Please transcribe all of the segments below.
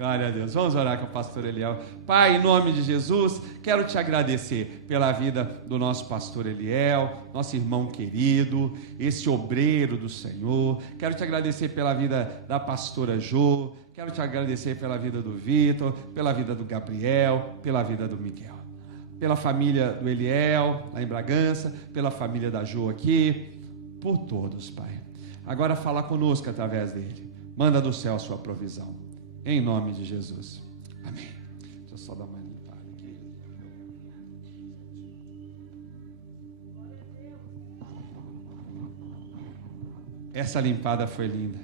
Glória a Deus. Vamos orar com o pastor Eliel. Pai, em nome de Jesus, quero te agradecer pela vida do nosso pastor Eliel, nosso irmão querido, esse obreiro do Senhor. Quero te agradecer pela vida da pastora Jo. Quero te agradecer pela vida do Vitor, pela vida do Gabriel, pela vida do Miguel. Pela família do Eliel, lá em Bragança, pela família da Jo aqui, por todos, Pai. Agora fala conosco através dele. Manda do céu a sua provisão. Em nome de Jesus. Amém. Deixa eu só dar uma limpada aqui. Essa limpada foi linda.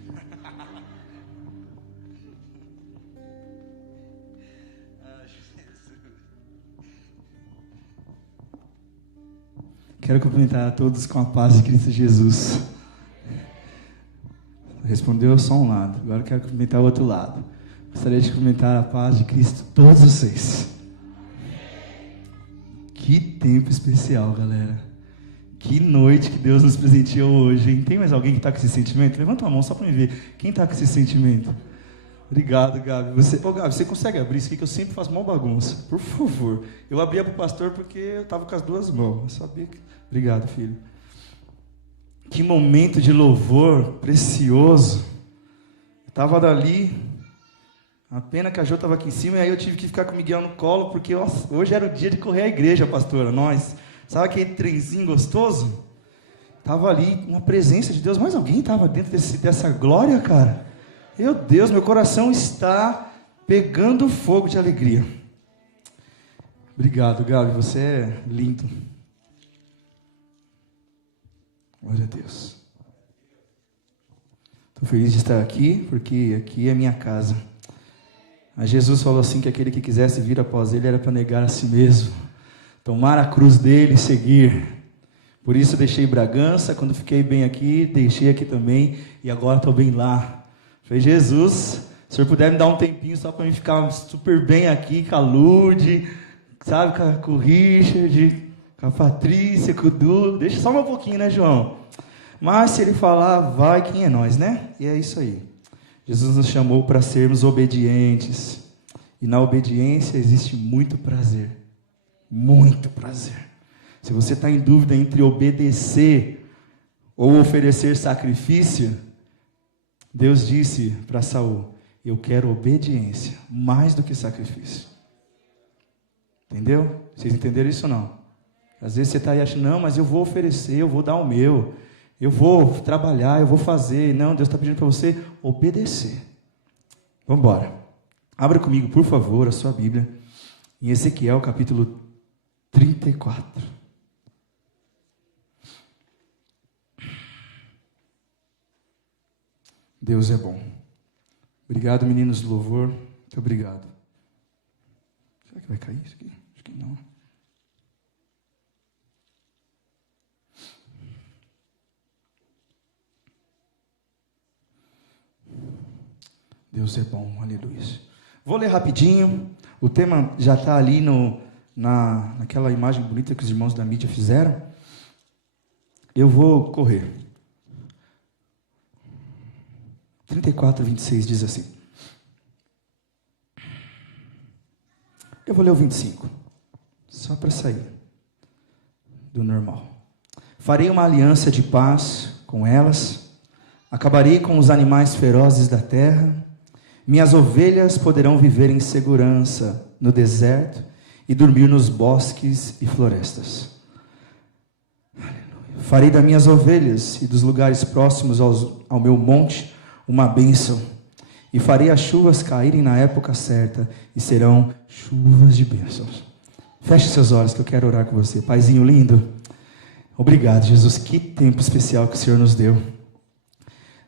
Quero cumprimentar a todos com a paz de Cristo Jesus. Respondeu só um lado, agora quero cumprimentar o outro lado. Gostaria de cumprimentar a paz de Cristo todos vocês. Que tempo especial, galera. Que noite que Deus nos presenteou hoje, hein? Tem mais alguém que está com esse sentimento? Levanta a mão só para me ver. Quem está com esse sentimento? Obrigado, Gabi. Gabi, você consegue abrir isso aqui que eu sempre faço mó bagunça? Por favor. Eu abria para o pastor porque eu estava com as duas mãos. Eu sabia que... Obrigado, filho. Que momento de louvor precioso. Eu estava dali, a pena que a Jo estava aqui em cima, e aí eu tive que ficar com o Miguel no colo, porque hoje era o dia de correr à igreja, pastora, nós. Sabe aquele trenzinho gostoso? Estava ali, uma presença de Deus. Mas alguém estava dentro dessa glória, cara? Meu Deus, meu coração está pegando fogo de alegria. Obrigado, Gabi, você é lindo. Glória a Deus. Estou feliz de estar aqui, porque aqui é minha casa. Mas Jesus falou assim, que aquele que quisesse vir após ele era para negar a si mesmo, tomar a cruz dele e seguir. Por isso deixei Bragança, quando fiquei bem aqui, deixei aqui também, e agora estou bem lá. Falei, Jesus, se o senhor puder me dar um tempinho só para mim ficar super bem aqui, com a Lude, sabe, com o Richard, com a Patrícia, com o Du, deixa só um pouquinho, né, João? Mas se ele falar, vai, quem é nós, né? E é isso aí. Jesus nos chamou para sermos obedientes. E na obediência existe muito prazer. Muito prazer. Se você está em dúvida entre obedecer ou oferecer sacrifício, Deus disse para Saul, eu quero obediência, mais do que sacrifício. Entendeu? Vocês entenderam isso ou não? Às vezes você está aí achando, não, mas eu vou oferecer, eu vou dar o meu, eu vou trabalhar, eu vou fazer. Não, Deus está pedindo para você obedecer. Vamos embora. Abra comigo, por favor, a sua Bíblia, em Ezequiel, capítulo 34. Deus é bom. Obrigado, meninos do louvor. Muito obrigado. Será que vai cair isso aqui? Acho que não. Deus é bom, aleluia. Vou ler rapidinho. O tema já está ali naquela imagem bonita que os irmãos da mídia fizeram. Eu vou correr. 34:26 diz assim. Eu vou ler o 25, só para sair do normal. Farei uma aliança de paz com elas, acabarei com os animais ferozes da terra, minhas ovelhas poderão viver em segurança no deserto e dormir nos bosques e florestas. Aleluia. Farei das minhas ovelhas e dos lugares próximos ao meu monte uma bênção, e farei as chuvas caírem na época certa, e serão chuvas de bênçãos. Feche seus olhos que eu quero orar com você. Paizinho lindo, obrigado, Jesus, que tempo especial que o Senhor nos deu.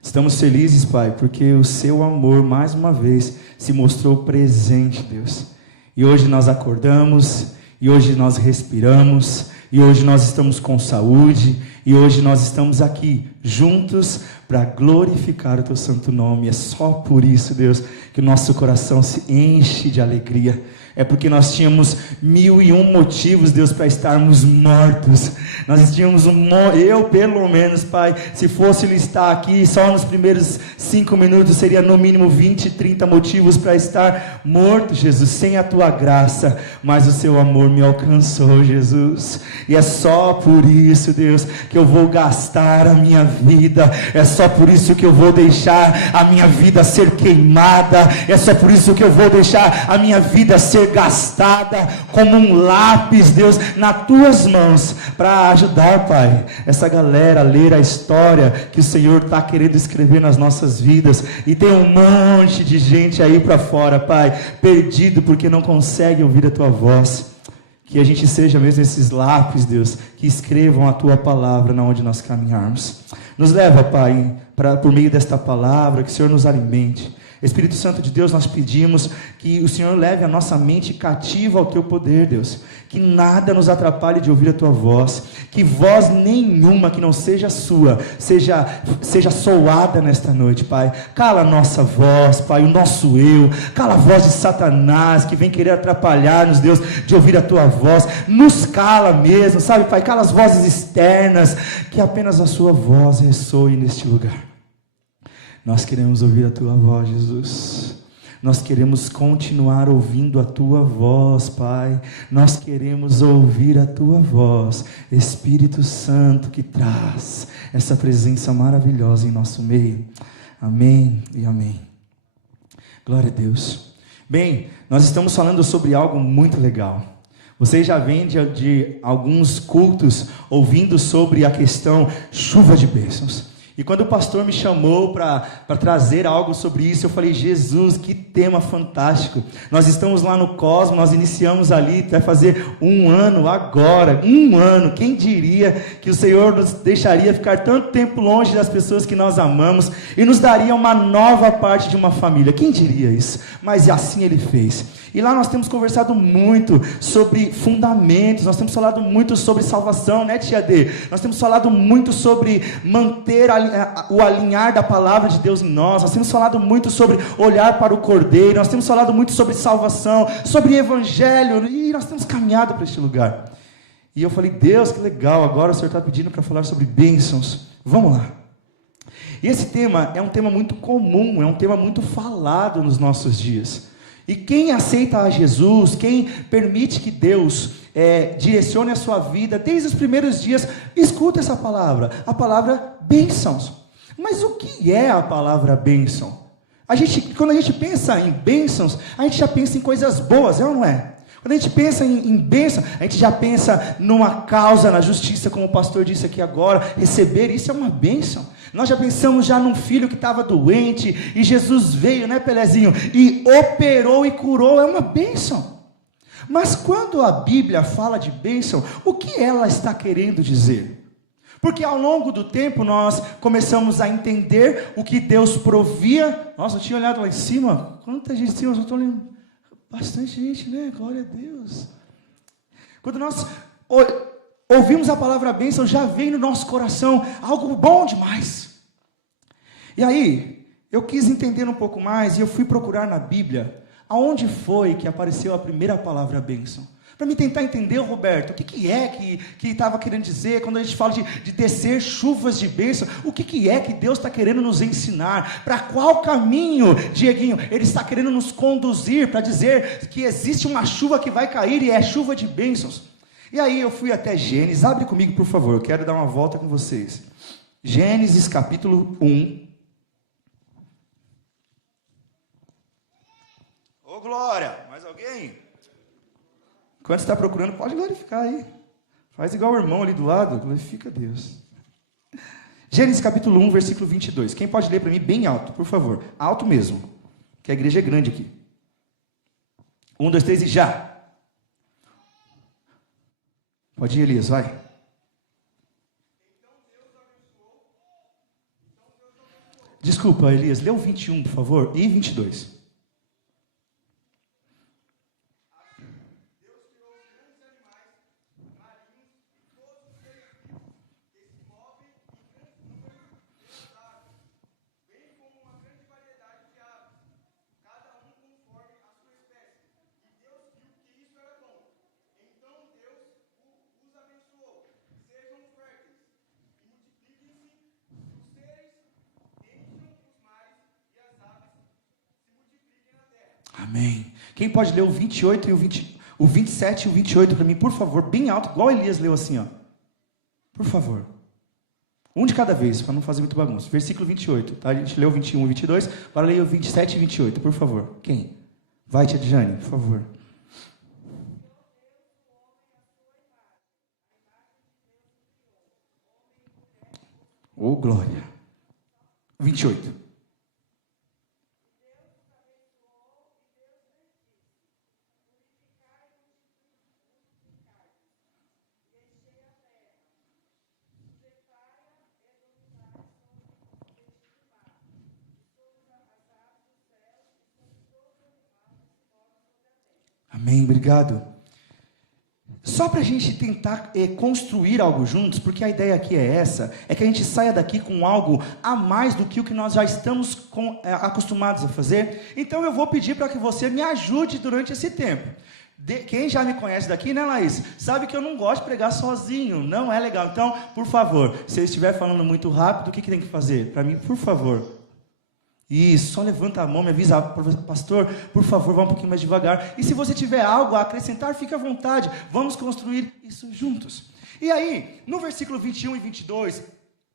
Estamos felizes, Pai, porque o seu amor, mais uma vez, se mostrou presente, Deus. E hoje nós acordamos, e hoje nós respiramos, e hoje nós estamos com saúde, E hoje nós estamos aqui juntos para glorificar o teu santo nome. É só por isso, Deus, que o nosso coração se enche de alegria. É porque nós tínhamos 1001 motivos, Deus, para estarmos mortos. Nós tínhamos eu pelo menos, Pai, se fosse listar aqui, só nos primeiros 5 minutos, seria no mínimo 20, 30 motivos para estar morto, Jesus, sem a tua graça. Mas o seu amor me alcançou, Jesus. E é só por isso, Deus, que eu vou gastar a minha vida. É só por isso que eu vou deixar a minha vida ser queimada. É só por isso que eu vou deixar a minha vida ser gastada como um lápis, Deus, nas tuas mãos, para ajudar, Pai, essa galera a ler a história que o Senhor está querendo escrever nas nossas vidas. E tem um monte de gente aí para fora, Pai, perdido porque não consegue ouvir a tua voz. Que a gente seja mesmo esses lápis, Deus, que escrevam a tua palavra na onde nós caminharmos. Nos leva, Pai, por meio desta palavra, que o Senhor nos alimente. Espírito Santo de Deus, nós pedimos que o Senhor leve a nossa mente cativa ao teu poder, Deus. Que nada nos atrapalhe de ouvir a tua voz. Que voz nenhuma que não seja sua, seja soada nesta noite, Pai. Cala a nossa voz, Pai, o nosso eu. Cala a voz de Satanás que vem querer atrapalhar-nos, Deus, de ouvir a tua voz. Nos cala mesmo, sabe, Pai? Cala as vozes externas. Que apenas a sua voz ressoe neste lugar. Nós queremos ouvir a tua voz, Jesus. Nós queremos continuar ouvindo a tua voz, Pai. Nós queremos ouvir a tua voz, Espírito Santo, que traz essa presença maravilhosa em nosso meio. Amém e amém. Glória a Deus. Bem, nós estamos falando sobre algo muito legal. Vocês já vêm de alguns cultos ouvindo sobre a questão chuva de bênçãos. E quando o pastor me chamou para trazer algo sobre isso, eu falei, Jesus, que tema fantástico. Nós estamos lá no Cosmo, nós iniciamos ali, vai fazer 1 ano agora, 1 ano. Quem diria que o Senhor nos deixaria ficar tanto tempo longe das pessoas que nós amamos e nos daria uma nova parte de uma família? Quem diria isso? Mas assim Ele fez. E lá nós temos conversado muito sobre fundamentos, nós temos falado muito sobre salvação, né, tia D? Nós temos falado muito sobre manter o alinhar da palavra de Deus em nós temos falado muito sobre olhar para o Cordeiro, nós temos falado muito sobre salvação, sobre evangelho, e nós temos caminhado para este lugar. E eu falei, Deus, que legal, agora o Senhor está pedindo para falar sobre bênçãos, vamos lá. E esse tema é um tema muito comum, é um tema muito falado nos nossos dias. E quem aceita a Jesus, quem permite que Deus direcione a sua vida, desde os primeiros dias, escuta essa palavra, a palavra bênçãos. Mas o que é a palavra bênção? Quando a gente pensa em bênçãos, a gente já pensa em coisas boas, é ou não é? Quando a gente pensa em bênção, a gente já pensa numa causa, na justiça, como o pastor disse aqui agora, receber isso é uma bênção. Nós já pensamos já num filho que estava doente, e Jesus veio, né, Pelezinho, e operou e curou, é uma bênção. Mas quando a Bíblia fala de bênção, o que ela está querendo dizer? Porque ao longo do tempo nós começamos a entender o que Deus provia. Nossa, eu tinha olhado lá em cima, quanta gente tem, eu estou olhando, bastante gente, né, glória a Deus. Quando nós ouvimos a palavra bênção, já vem no nosso coração algo bom demais. E aí, eu quis entender um pouco mais, e eu fui procurar na Bíblia, aonde foi que apareceu a primeira palavra bênção. Para me tentar entender, Roberto, o que é que estava querendo dizer, quando a gente fala de descer chuvas de bênção, o que é que Deus está querendo nos ensinar, para qual caminho, Dieguinho, Ele está querendo nos conduzir, para dizer que existe uma chuva que vai cair, e é chuva de bênçãos. E aí eu fui até Gênesis, abre comigo por favor, eu quero dar uma volta com vocês. Gênesis capítulo 1. Ô glória, mais alguém? Quando você está procurando, pode glorificar aí. Faz igual o irmão ali do lado, glorifica a Deus. Gênesis capítulo 1, versículo 22. Quem pode ler para mim bem alto, por favor? Alto mesmo, que a igreja é grande aqui. 1, 2, 3 e já. Pode ir, Elias, vai. Desculpa, Elias, lê o 21, por favor, e 22. Amém. Quem pode ler o 28 e o 27 e o 28 para mim, por favor, bem alto, igual Elias leu assim, ó. Por favor. Um de cada vez, para não fazer muito bagunça. Versículo 28, tá? A gente leu 21 e 22, agora leia o 27 e 28, por favor. Quem? Vai, tia Jane, por favor. Oh, glória. 28. Amém, obrigado. Só para a gente tentar construir algo juntos, porque a ideia aqui é essa, é que a gente saia daqui com algo a mais do que o que nós já estamos acostumados a fazer. Então eu vou pedir para que você me ajude durante esse tempo. Quem já me conhece daqui, né, Laís? Sabe que eu não gosto de pregar sozinho, não é legal. Então, por favor, se eu estiver falando muito rápido, o que tem que fazer? Para mim, por favor. Isso, só levanta a mão, me avisa, pastor, por favor, vá um pouquinho mais devagar. E se você tiver algo a acrescentar, fique à vontade. Vamos construir isso juntos. E aí, no versículo 21 e 22,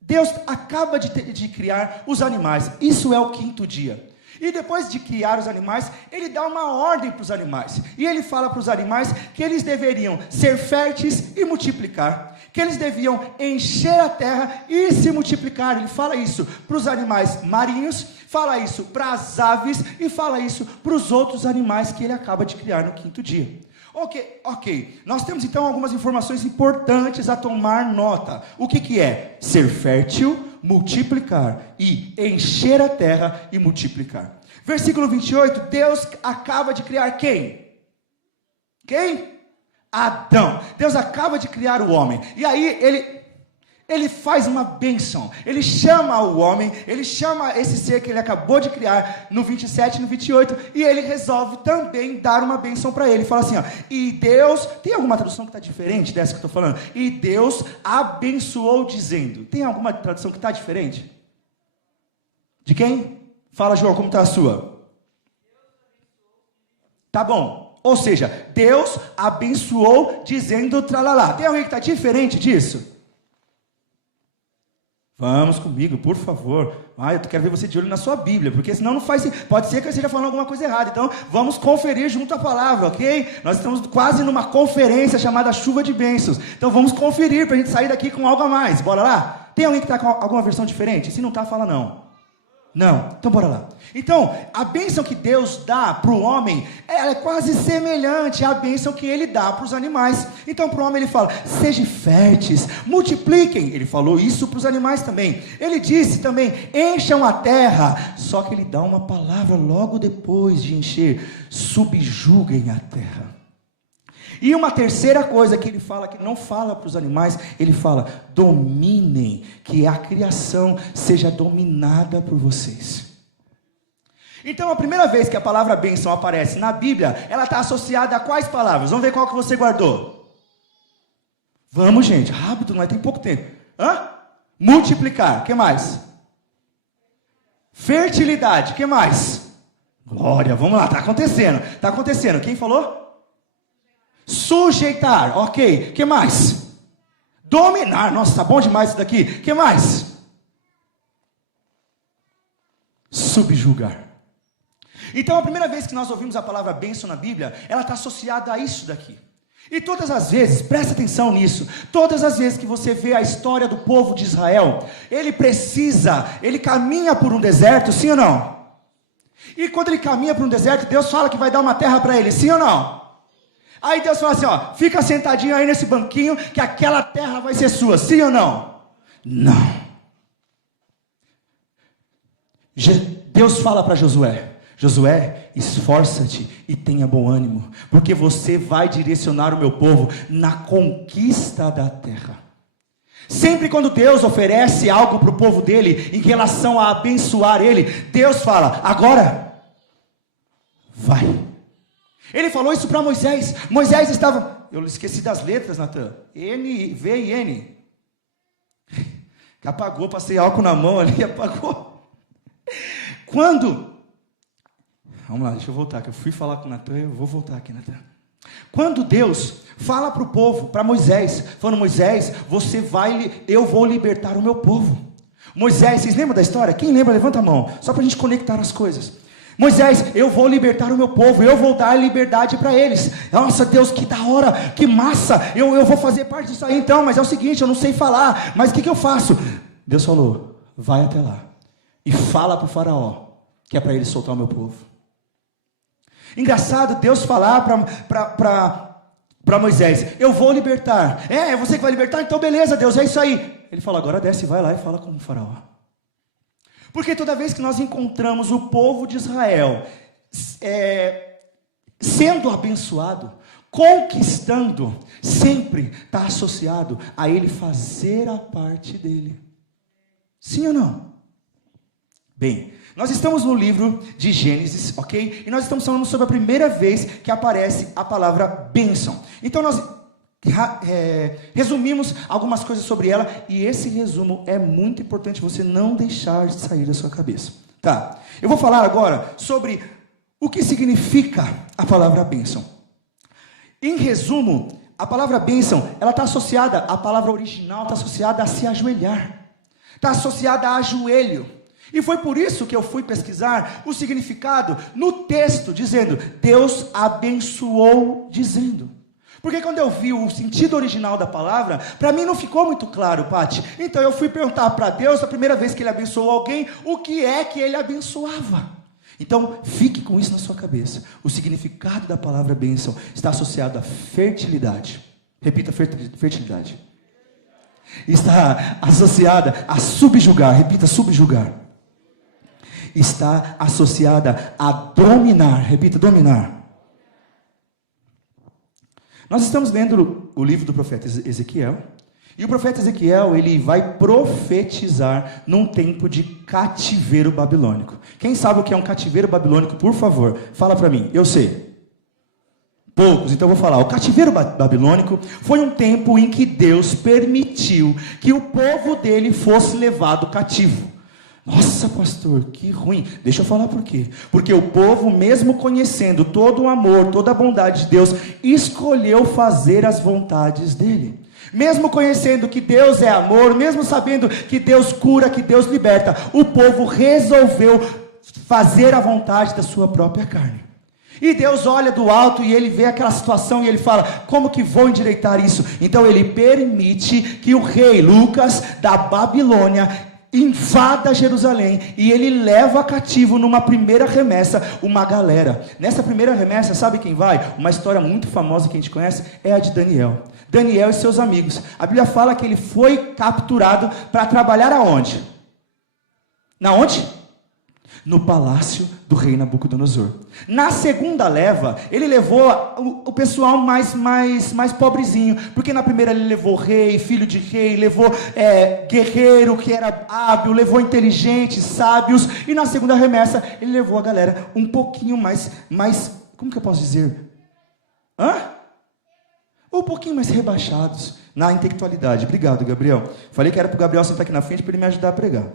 Deus acaba de criar os animais. Isso é o 5º dia. E depois de criar os animais, ele dá uma ordem para os animais. E ele fala para os animais que eles deveriam ser férteis e multiplicar. Que eles deviam encher a terra e se multiplicar. Ele fala isso para os animais marinhos, fala isso para as aves e fala isso para os outros animais que ele acaba de criar no 5º dia. Ok. Nós temos então algumas informações importantes a tomar nota. O que é? Ser fértil, multiplicar e encher a terra e multiplicar. Versículo 28, Deus acaba de criar quem? Quem? Adão. Deus acaba de criar o homem. E aí ele faz uma bênção. Ele chama o homem, ele chama esse ser que ele acabou de criar no 27 e no 28, e ele resolve também dar uma bênção para ele. Fala assim, ó, e Deus, tem alguma tradução que está diferente dessa que eu estou falando? E Deus abençoou dizendo. Tem alguma tradução que está diferente? De quem? Fala, João, como está a sua? Tá bom. Ou seja, Deus abençoou dizendo tralalá. Tem alguém que está diferente disso? Vamos comigo, por favor. Eu quero ver você de olho na sua Bíblia, porque senão não faz. Pode ser que eu esteja falando alguma coisa errada. Então, vamos conferir junto à palavra, ok? Nós estamos quase numa conferência chamada Chuva de Bênçãos. Então, vamos conferir para a gente sair daqui com algo a mais. Bora lá? Tem alguém que está com alguma versão diferente? Se não está, fala não. Não, então bora lá. Então, a bênção que Deus dá para o homem, ela é quase semelhante à bênção que ele dá para os animais. Então, para o homem ele fala, sejam férteis, multipliquem. Ele falou isso para os animais também. Ele disse também, encham a terra. Só que ele dá uma palavra logo depois de encher, subjuguem a terra. E uma terceira coisa que ele fala, que não fala para os animais, ele fala, dominem, que a criação seja dominada por vocês. Então, a primeira vez que a palavra bênção aparece na Bíblia, ela está associada a quais palavras? Vamos ver qual que você guardou. Vamos, gente, rápido, nós tem pouco tempo. Multiplicar, o que mais? Fertilidade, o que mais? Glória, vamos lá, está acontecendo. Quem falou? Sujeitar, ok. Que mais? Dominar, nossa, tá bom demais isso daqui. Que mais? Subjugar. Então, a primeira vez que nós ouvimos a palavra bênção na Bíblia, ela está associada a isso daqui. E todas as vezes, presta atenção nisso, todas as vezes que você vê a história do povo de Israel, ele caminha por um deserto, sim ou não? E quando ele caminha por um deserto, Deus fala que vai dar uma terra para ele, sim ou não? Aí Deus fala assim, ó, fica sentadinho aí nesse banquinho, que aquela terra vai ser sua, sim ou não? Não. Deus fala para Josué, esforça-te e tenha bom ânimo, porque você vai direcionar o meu povo na conquista da terra. Sempre quando Deus oferece algo para o povo dele, em relação a abençoar ele, Deus fala, agora, vai. Ele falou isso para Moisés. Moisés estava... Eu esqueci das letras, Natan. N, V e N. Que apagou, passei álcool na mão ali, apagou. Quando Vamos lá, deixa eu voltar, que eu fui falar com o Natan, eu vou voltar aqui, Natan. Quando Deus fala para o povo, para Moisés, falando: Moisés, eu vou libertar o meu povo. Moisés, vocês lembram da história? Quem lembra, levanta a mão, só para a gente conectar as coisas. Moisés, eu vou libertar o meu povo, eu vou dar liberdade para eles. Nossa, Deus, que da hora, que massa, eu vou fazer parte disso aí então, mas é o seguinte, eu não sei falar, mas o que eu faço? Deus falou: vai até lá e fala para o faraó, que é para ele soltar o meu povo. Engraçado Deus falar para Moisés: eu vou libertar. É você que vai libertar? Então beleza, Deus, é isso aí. Ele fala: agora desce, vai lá e fala com o faraó. Porque toda vez que nós encontramos o povo de Israel sendo abençoado, conquistando, sempre está associado a ele fazer a parte dele. Sim ou não? Bem, nós estamos no livro de Gênesis, ok? E nós estamos falando sobre a primeira vez que aparece a palavra bênção. Então nós resumimos algumas coisas sobre ela, e esse resumo é muito importante você não deixar de sair da sua cabeça. Tá, eu vou falar agora sobre o que significa a palavra bênção. Em resumo, a palavra bênção, ela está associada, a palavra original está associada a se ajoelhar, está associada a ajoelho. E foi por isso que eu fui pesquisar o significado no texto, dizendo: Deus abençoou, dizendo. Porque quando eu vi o sentido original da palavra, para mim não ficou muito claro, Pati. Então eu fui perguntar para Deus, a primeira vez que ele abençoou alguém, o que é que ele abençoava. Então fique com isso na sua cabeça. O significado da palavra bênção está associado à fertilidade. Repita: fertilidade. Está associada a subjugar. Repita: subjugar. Está associada a dominar. Repita: dominar. Nós estamos lendo o livro do profeta Ezequiel, e o profeta Ezequiel, ele vai profetizar num tempo de cativeiro babilônico. Quem sabe o que é um cativeiro babilônico, por favor, fala para mim. Eu sei. Poucos, então eu vou falar. O cativeiro babilônico foi um tempo em que Deus permitiu que o povo dele fosse levado cativo. Nossa, pastor, que ruim. Deixa eu falar por quê. Porque o povo, mesmo conhecendo todo o amor, toda a bondade de Deus, escolheu fazer as vontades dele. Mesmo conhecendo que Deus é amor, mesmo sabendo que Deus cura, que Deus liberta, o povo resolveu fazer a vontade da sua própria carne. E Deus olha do alto e ele vê aquela situação e ele fala: como que vou endireitar isso? Então ele permite que o rei Lucas da Babilônia invada Jerusalém, e ele leva cativo numa primeira remessa uma galera. Nessa primeira remessa, sabe quem vai? Uma história muito famosa que a gente conhece é a de Daniel. Daniel e seus amigos. A Bíblia fala que ele foi capturado para trabalhar aonde? Na onde? No palácio do rei Nabucodonosor. Na segunda leva, ele levou o pessoal mais pobrezinho, porque na primeira ele levou rei, filho de rei, levou guerreiro que era hábil, levou inteligentes, sábios, e na segunda remessa ele levou a galera um pouquinho mais, como que eu posso dizer? Um pouquinho mais rebaixados na intelectualidade. Obrigado, Gabriel. Falei que era para o Gabriel sentar aqui na frente para ele me ajudar a pregar.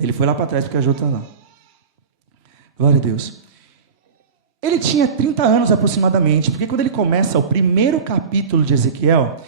Ele foi lá para trás porque a Jô está lá. Glória a Deus. Ele tinha 30 anos aproximadamente, porque quando ele começa o primeiro capítulo de Ezequiel,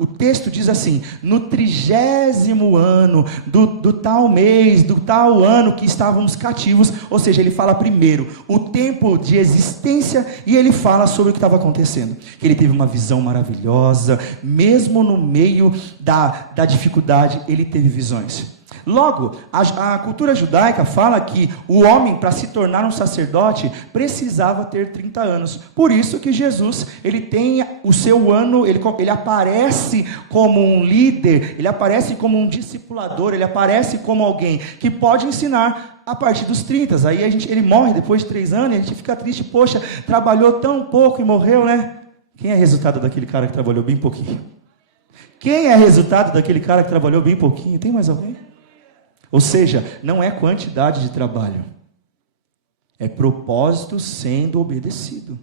o texto diz assim: no 30º ano do tal mês, do tal ano que estávamos cativos. Ou seja, ele fala primeiro o tempo de existência, e ele fala sobre o que estava acontecendo, que ele teve uma visão maravilhosa, mesmo no meio da dificuldade, ele teve visões. Logo, a cultura judaica fala que o homem, para se tornar um sacerdote, precisava ter 30 anos. Por isso que Jesus, ele tem o seu ano, ele aparece como um líder, ele aparece como um discipulador, ele aparece como alguém que pode ensinar a partir dos 30. Aí ele morre depois de 3 anos, e a gente fica triste: poxa, trabalhou tão pouco e morreu, né? Quem é resultado daquele cara que trabalhou bem pouquinho? Quem é resultado daquele cara que trabalhou bem pouquinho? Tem mais alguém? Ou seja, não é quantidade de trabalho, é propósito sendo obedecido.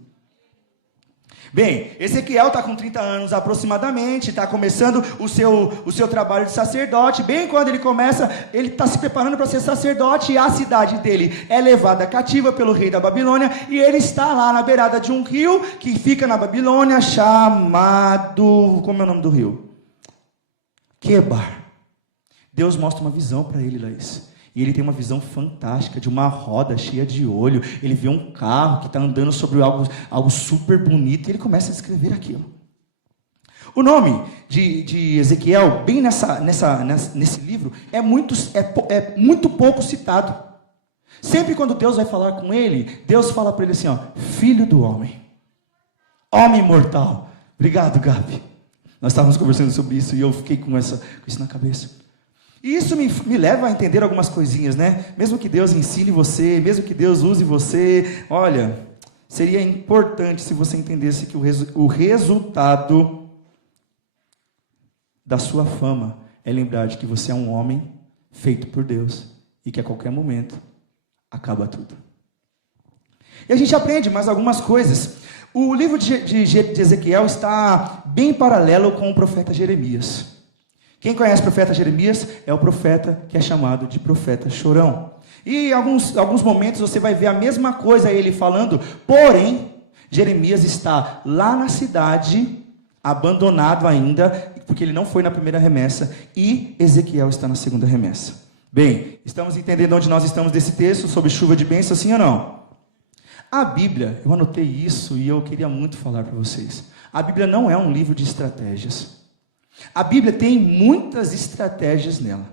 Bem, Ezequiel está com 30 anos aproximadamente, está começando o seu trabalho de sacerdote. Bem quando ele começa, ele está se preparando para ser sacerdote, e a cidade dele é levada cativa pelo rei da Babilônia, e ele está lá na beirada de um rio que fica na Babilônia, chamado, como é o nome do rio? Quebar. Deus mostra uma visão para ele, Laís. E ele tem uma visão fantástica de uma roda cheia de olho. Ele vê um carro que está andando sobre algo super bonito, e ele começa a descrever aquilo. O nome de Ezequiel, bem nesse livro, é muito pouco citado. Sempre quando Deus vai falar com ele, Deus fala para ele assim, ó, filho do homem, homem mortal. Obrigado, Gabi. Nós estávamos conversando sobre isso e eu fiquei com isso na cabeça. E isso me leva a entender algumas coisinhas, né? Mesmo que Deus ensine você, mesmo que Deus use você, olha, seria importante se você entendesse que o resultado da sua fama é lembrar de que você é um homem feito por Deus e que a qualquer momento acaba tudo. E a gente aprende mais algumas coisas. O livro de Ezequiel está bem paralelo com o profeta Jeremias. Quem conhece o profeta Jeremias é o profeta que é chamado de profeta chorão. E em alguns momentos você vai ver a mesma coisa ele falando, porém, Jeremias está lá na cidade, abandonado ainda, porque ele não foi na primeira remessa, e Ezequiel está na segunda remessa. Bem, estamos entendendo onde nós estamos desse texto, sobre chuva de bênção, sim ou não? A Bíblia, eu anotei isso e eu queria muito falar para vocês. A Bíblia não é um livro de estratégias. A Bíblia tem muitas estratégias nela.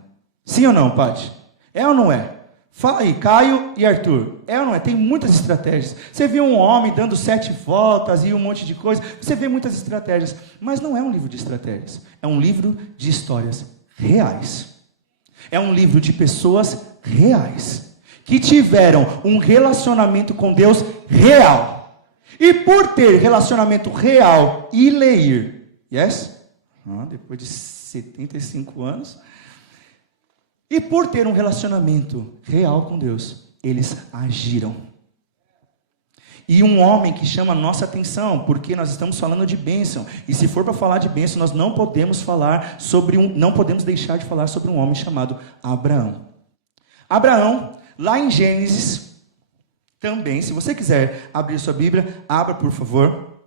Sim ou não, Paty? É ou não é? Fala aí, Caio e Arthur. É ou não é? Tem muitas estratégias. Você vê um homem dando 7 voltas e um monte de coisa. Você vê muitas estratégias. Mas não é um livro de estratégias. É um livro de histórias reais. É um livro de pessoas reais, que tiveram um relacionamento com Deus real. E por ter relacionamento real e ler, yes? Depois de 75 anos, e por ter um relacionamento real com Deus, eles agiram. E um homem que chama a nossa atenção, porque nós estamos falando de bênção, e se for para falar de bênção, nós não podemos deixar de falar sobre um homem chamado Abraão. Abraão, lá em Gênesis, também, se você quiser abrir sua Bíblia, abra por favor,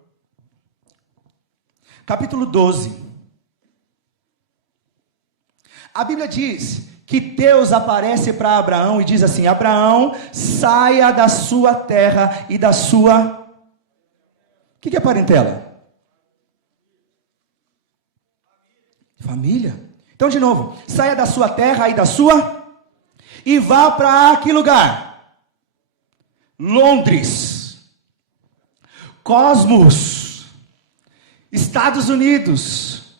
capítulo 12. A Bíblia diz que Deus aparece para Abraão e diz assim, Abraão, saia da sua terra e da sua... O que é parentela? Família. Então de novo, saia da sua terra e da sua... E vá para que lugar? Londres. Cosmos. Estados Unidos.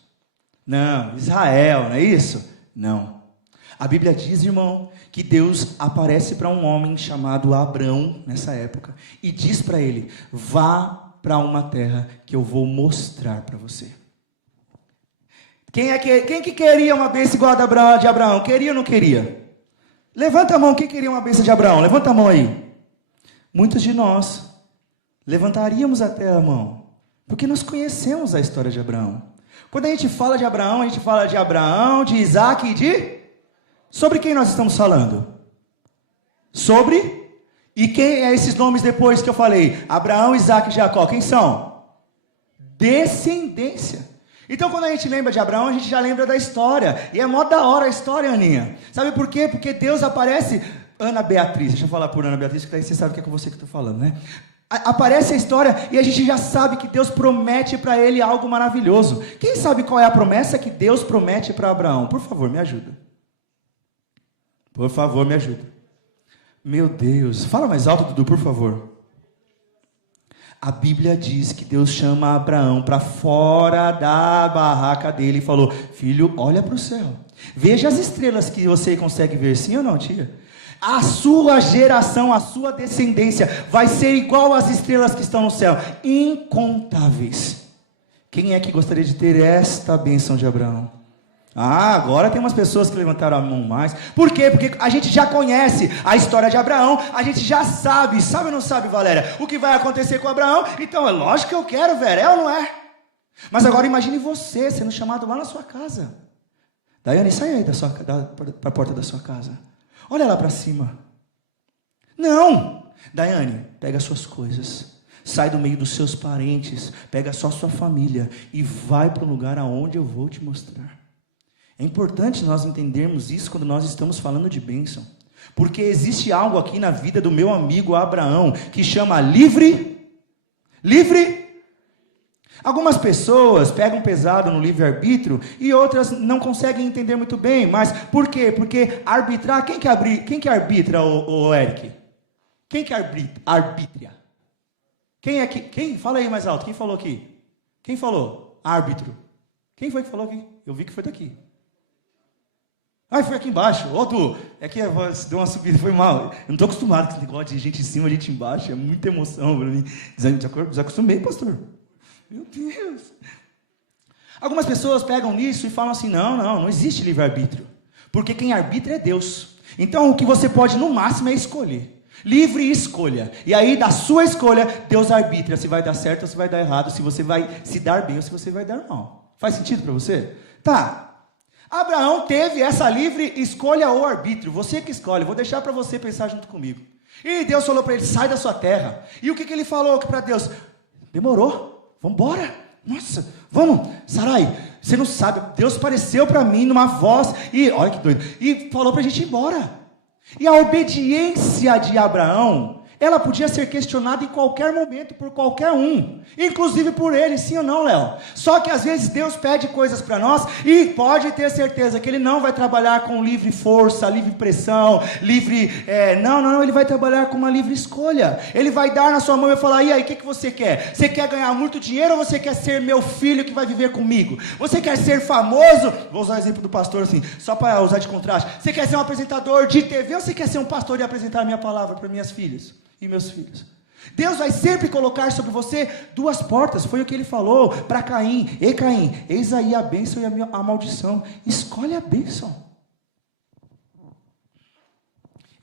Não, Israel, não é isso? Não. A Bíblia diz, irmão, que Deus aparece para um homem chamado Abrão, nessa época, e diz para ele, vá para uma terra que eu vou mostrar para você. Quem que queria uma bênção igual a de Abraão? Queria ou não queria? Levanta a mão, quem queria uma bênção de Abraão? Levanta a mão aí. Muitos de nós levantaríamos até a mão, porque nós conhecemos a história de Abraão. Quando a gente fala de Abraão, a gente fala de Abraão, de Isaac e de... Sobre quem nós estamos falando? Sobre... E quem é esses nomes depois que eu falei? Abraão, Isaac e Jacó, quem são? Descendência. Então quando a gente lembra de Abraão, a gente já lembra da história. E é mó da hora a história, Aninha. Sabe por quê? Porque Deus aparece... Ana Beatriz, deixa eu falar por Ana Beatriz, que daí você sabe que é com você que eu estou falando, né? Aparece a história e a gente já sabe que Deus promete para ele algo maravilhoso. Quem sabe qual é a promessa que Deus promete para Abraão? Por favor, me ajuda. Por favor, me ajuda. Meu Deus, fala mais alto, Dudu, por favor. A Bíblia diz que Deus chama Abraão para fora da barraca dele e falou, filho, olha para o céu. Veja as estrelas que você consegue ver, sim ou não, tia? A sua geração, a sua descendência vai ser igual às estrelas que estão no céu, incontáveis. Quem é que gostaria de ter esta bênção de Abraão? Ah, agora tem umas pessoas que levantaram a mão mais. Por quê? Porque a gente já conhece a história de Abraão, a gente já sabe ou não sabe, Valéria, o que vai acontecer com Abraão? Então é lógico que eu quero, velho, é ou não é? Mas agora imagine você sendo chamado lá na sua casa. Daiane, sai aí para a porta da sua casa. Olha lá para cima. Não! Daiane, pega as suas coisas, sai do meio dos seus parentes, pega só a sua família e vai para o lugar aonde eu vou te mostrar. É importante nós entendermos isso quando nós estamos falando de bênção. Porque existe algo aqui na vida do meu amigo Abraão que chama livre. Algumas pessoas pegam pesado no livre-arbítrio e outras não conseguem entender muito bem. Mas por quê? Porque arbitrar, quem que arbitra, o Eric? Quem que arbitra? Quem? Fala aí mais alto, quem falou aqui? Quem falou? Árbitro. Quem foi que falou aqui? Eu vi que foi daqui. Ah, foi aqui embaixo. Outro, é que a voz deu uma subida, foi mal. Eu não estou acostumado com esse negócio de gente em cima, gente embaixo. É muita emoção para mim. Desacostumei, pastor. Meu Deus. Algumas pessoas pegam nisso e falam assim, não existe livre-arbítrio. Porque quem arbitra é Deus. Então o que você pode no máximo é escolher. Livre escolha. E aí da sua escolha, Deus arbitra se vai dar certo ou se vai dar errado, se você vai se dar bem ou se você vai dar mal. Faz sentido para você? Tá. Abraão teve essa livre escolha ou arbítrio. Você que escolhe. Vou deixar para você pensar junto comigo. E Deus falou para ele, sai da sua terra. E o que ele falou para Deus? Demorou. Vamos embora. Nossa, vamos. Sarai, você não sabe. Deus apareceu para mim numa voz. E olha que doido. E falou para a gente ir embora. E a obediência de Abraão, ela podia ser questionada em qualquer momento por qualquer um, inclusive por ele, sim ou não, Léo? Só que às vezes Deus pede coisas para nós e pode ter certeza que Ele não vai trabalhar com livre força, livre pressão, não, Ele vai trabalhar com uma livre escolha. Ele vai dar na sua mão e vai falar, e aí, o que você quer? Você quer ganhar muito dinheiro ou você quer ser meu filho que vai viver comigo? Você quer ser famoso? Vou usar o exemplo do pastor assim, só para usar de contraste. Você quer ser um apresentador de TV ou você quer ser um pastor e apresentar a minha palavra para minhas filhas? E meus filhos. Deus vai sempre colocar sobre você duas portas. Foi o que ele falou para Caim. Ei Caim, eis aí a bênção e a maldição. Escolhe a bênção.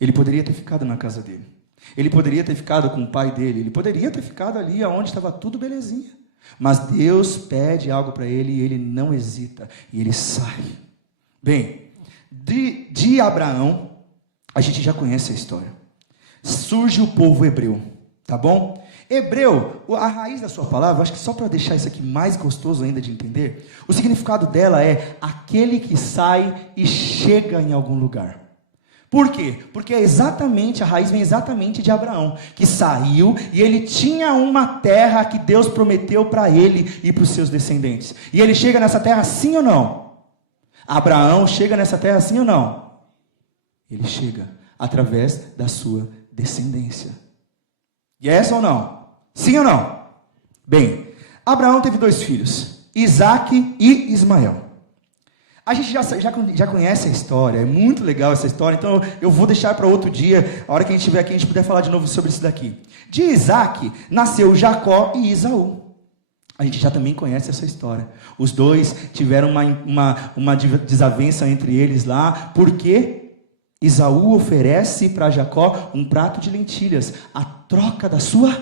Ele poderia ter ficado na casa dele. Ele poderia ter ficado com o pai dele. Ele poderia ter ficado ali onde estava tudo belezinha. Mas Deus pede algo para ele e ele não hesita. E ele sai. Bem, de Abraão, a gente já conhece a história. Surge o povo hebreu, tá bom? Hebreu, a raiz da sua palavra, acho que só para deixar isso aqui mais gostoso ainda de entender, o significado dela é aquele que sai e chega em algum lugar. Por quê? Porque a raiz vem exatamente de Abraão, que saiu e ele tinha uma terra que Deus prometeu para ele e para os seus descendentes. E ele chega nessa terra sim ou não? Abraão chega nessa terra sim ou não? Ele chega através da sua descendência. Yes ou não? Sim ou não? Bem, Abraão teve 2 filhos, Isaque e Ismael. A gente já conhece a história, é muito legal essa história, então eu vou deixar para outro dia, a hora que a gente estiver aqui, a gente puder falar de novo sobre isso daqui. De Isaque nasceu Jacó e Esaú. A gente já também conhece essa história. Os dois tiveram uma desavença entre eles lá, porque Esaú oferece para Jacó um prato de lentilhas, a troca da sua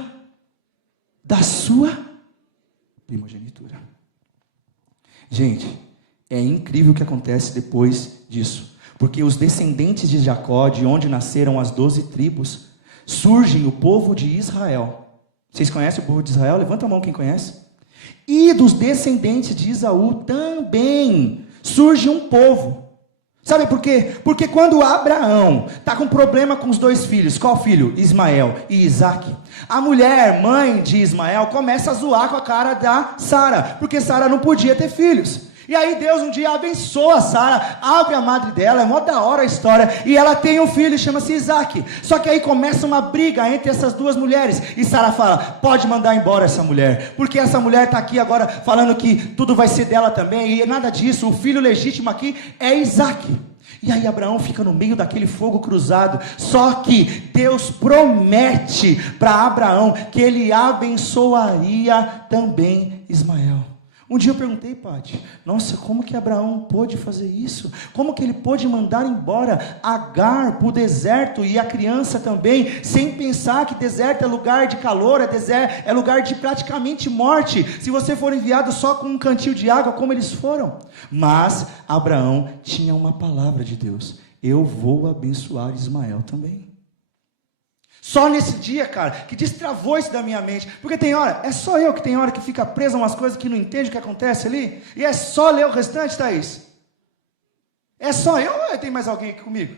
primogenitura. Gente, é incrível o que acontece depois disso, porque os descendentes de Jacó, de onde nasceram as 12 tribos, surgem o povo de Israel. Vocês conhecem o povo de Israel? Levanta a mão quem conhece. E dos descendentes de Esaú também surge um povo. Sabe por quê? Porque quando Abraão está com problema com os 2 filhos, qual filho? Ismael e Isaque. A mulher, mãe de Ismael, começa a zoar com a cara da Sara, porque Sara não podia ter filhos. E aí Deus um dia abençoa a Sara, abre a madre dela, é mó da hora a história, e ela tem um filho, chama-se Isaque. Só que aí começa uma briga entre essas 2 mulheres, e Sara fala, pode mandar embora essa mulher, porque essa mulher está aqui agora falando que tudo vai ser dela também, e nada disso, o filho legítimo aqui é Isaque. E aí Abraão fica no meio daquele fogo cruzado, só que Deus promete para Abraão que ele abençoaria também Ismael. Um dia eu perguntei, Pati, nossa, como que Abraão pôde fazer isso? Como que ele pôde mandar embora Agar para o deserto e a criança também, sem pensar que deserto é lugar de calor, é lugar de praticamente morte, se você for enviado só com um cantil de água, como eles foram? Mas Abraão tinha uma palavra de Deus: eu vou abençoar Ismael também. Só nesse dia, cara, que destravou isso da minha mente. Porque tem hora, é só eu que tem hora que fica preso a umas coisas que não entende o que acontece ali. E é só ler o restante, Thaís? É só eu ou tem mais alguém aqui comigo?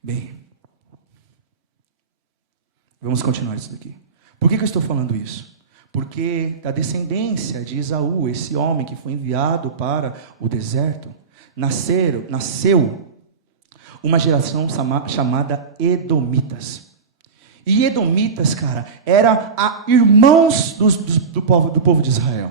Bem, vamos continuar isso daqui. Por que eu estou falando isso? Porque da descendência de Esaú, esse homem que foi enviado para o deserto, nasceu uma geração chamada Edomitas. E Edomitas, cara, eram irmãos do povo de Israel.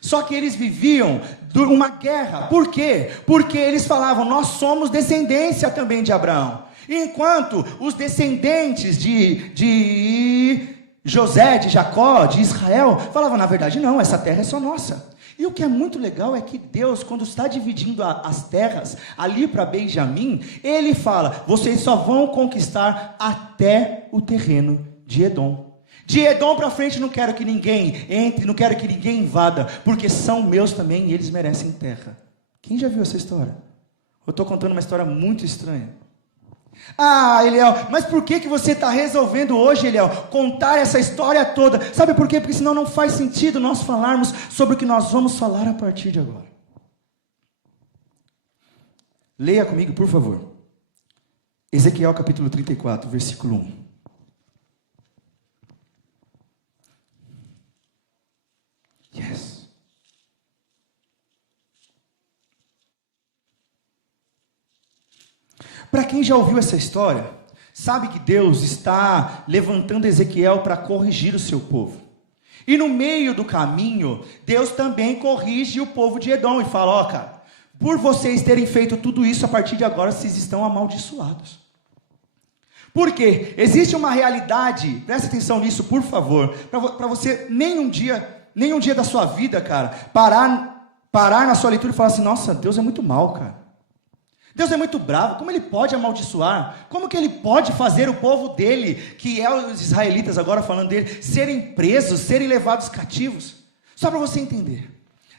Só que eles viviam uma guerra. Por quê? Porque eles falavam: nós somos descendência também de Abraão. Enquanto os descendentes de José, de Jacó, de Israel, falavam: na verdade não, essa terra é só nossa. E o que é muito legal é que Deus, quando está dividindo as terras ali para Benjamim, Ele fala: vocês só vão conquistar até o terreno de Edom. De Edom para frente não quero que ninguém entre, não quero que ninguém invada, porque são meus também e eles merecem terra. Quem já viu essa história? Eu estou contando uma história muito estranha. Ah, Eliel, mas por que você está resolvendo hoje, Eliel, contar essa história toda? Sabe por quê? Porque senão não faz sentido nós falarmos sobre o que nós vamos falar a partir de agora. Leia comigo, por favor. Ezequiel capítulo 34, versículo 1. Yes. Para quem já ouviu essa história, sabe que Deus está levantando Ezequiel para corrigir o seu povo. E no meio do caminho, Deus também corrige o povo de Edom e fala: ó, cara, por vocês terem feito tudo isso, a partir de agora vocês estão amaldiçoados. Por quê? Existe uma realidade, presta atenção nisso, por favor, para você nenhum dia da sua vida, cara, parar na sua leitura e falar assim: nossa, Deus é muito mau, cara. Deus é muito bravo, como Ele pode amaldiçoar? Como que Ele pode fazer o povo dele, que é os israelitas agora falando dele, serem presos, serem levados cativos? Só para você entender,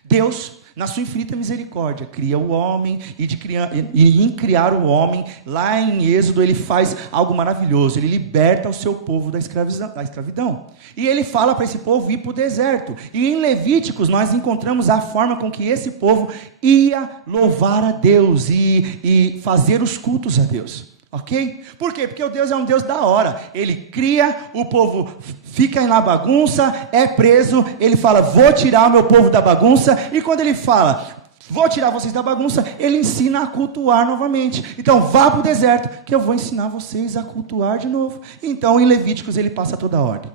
Deus, na sua infinita misericórdia, cria o homem, e em criar o homem, lá em Êxodo, Ele faz algo maravilhoso, Ele liberta o seu povo da escravidão, e Ele fala para esse povo ir para o deserto, e em Levíticos nós encontramos a forma com que esse povo ia louvar a Deus, e fazer os cultos a Deus. Ok? Por quê? Porque o Deus é um Deus da hora. Ele cria, o povo fica na bagunça, é preso, Ele fala: vou tirar o meu povo da bagunça, e quando Ele fala: vou tirar vocês da bagunça, Ele ensina a cultuar novamente. Então vá para o deserto, que eu vou ensinar vocês a cultuar de novo. Então em Levíticos Ele passa toda a ordem.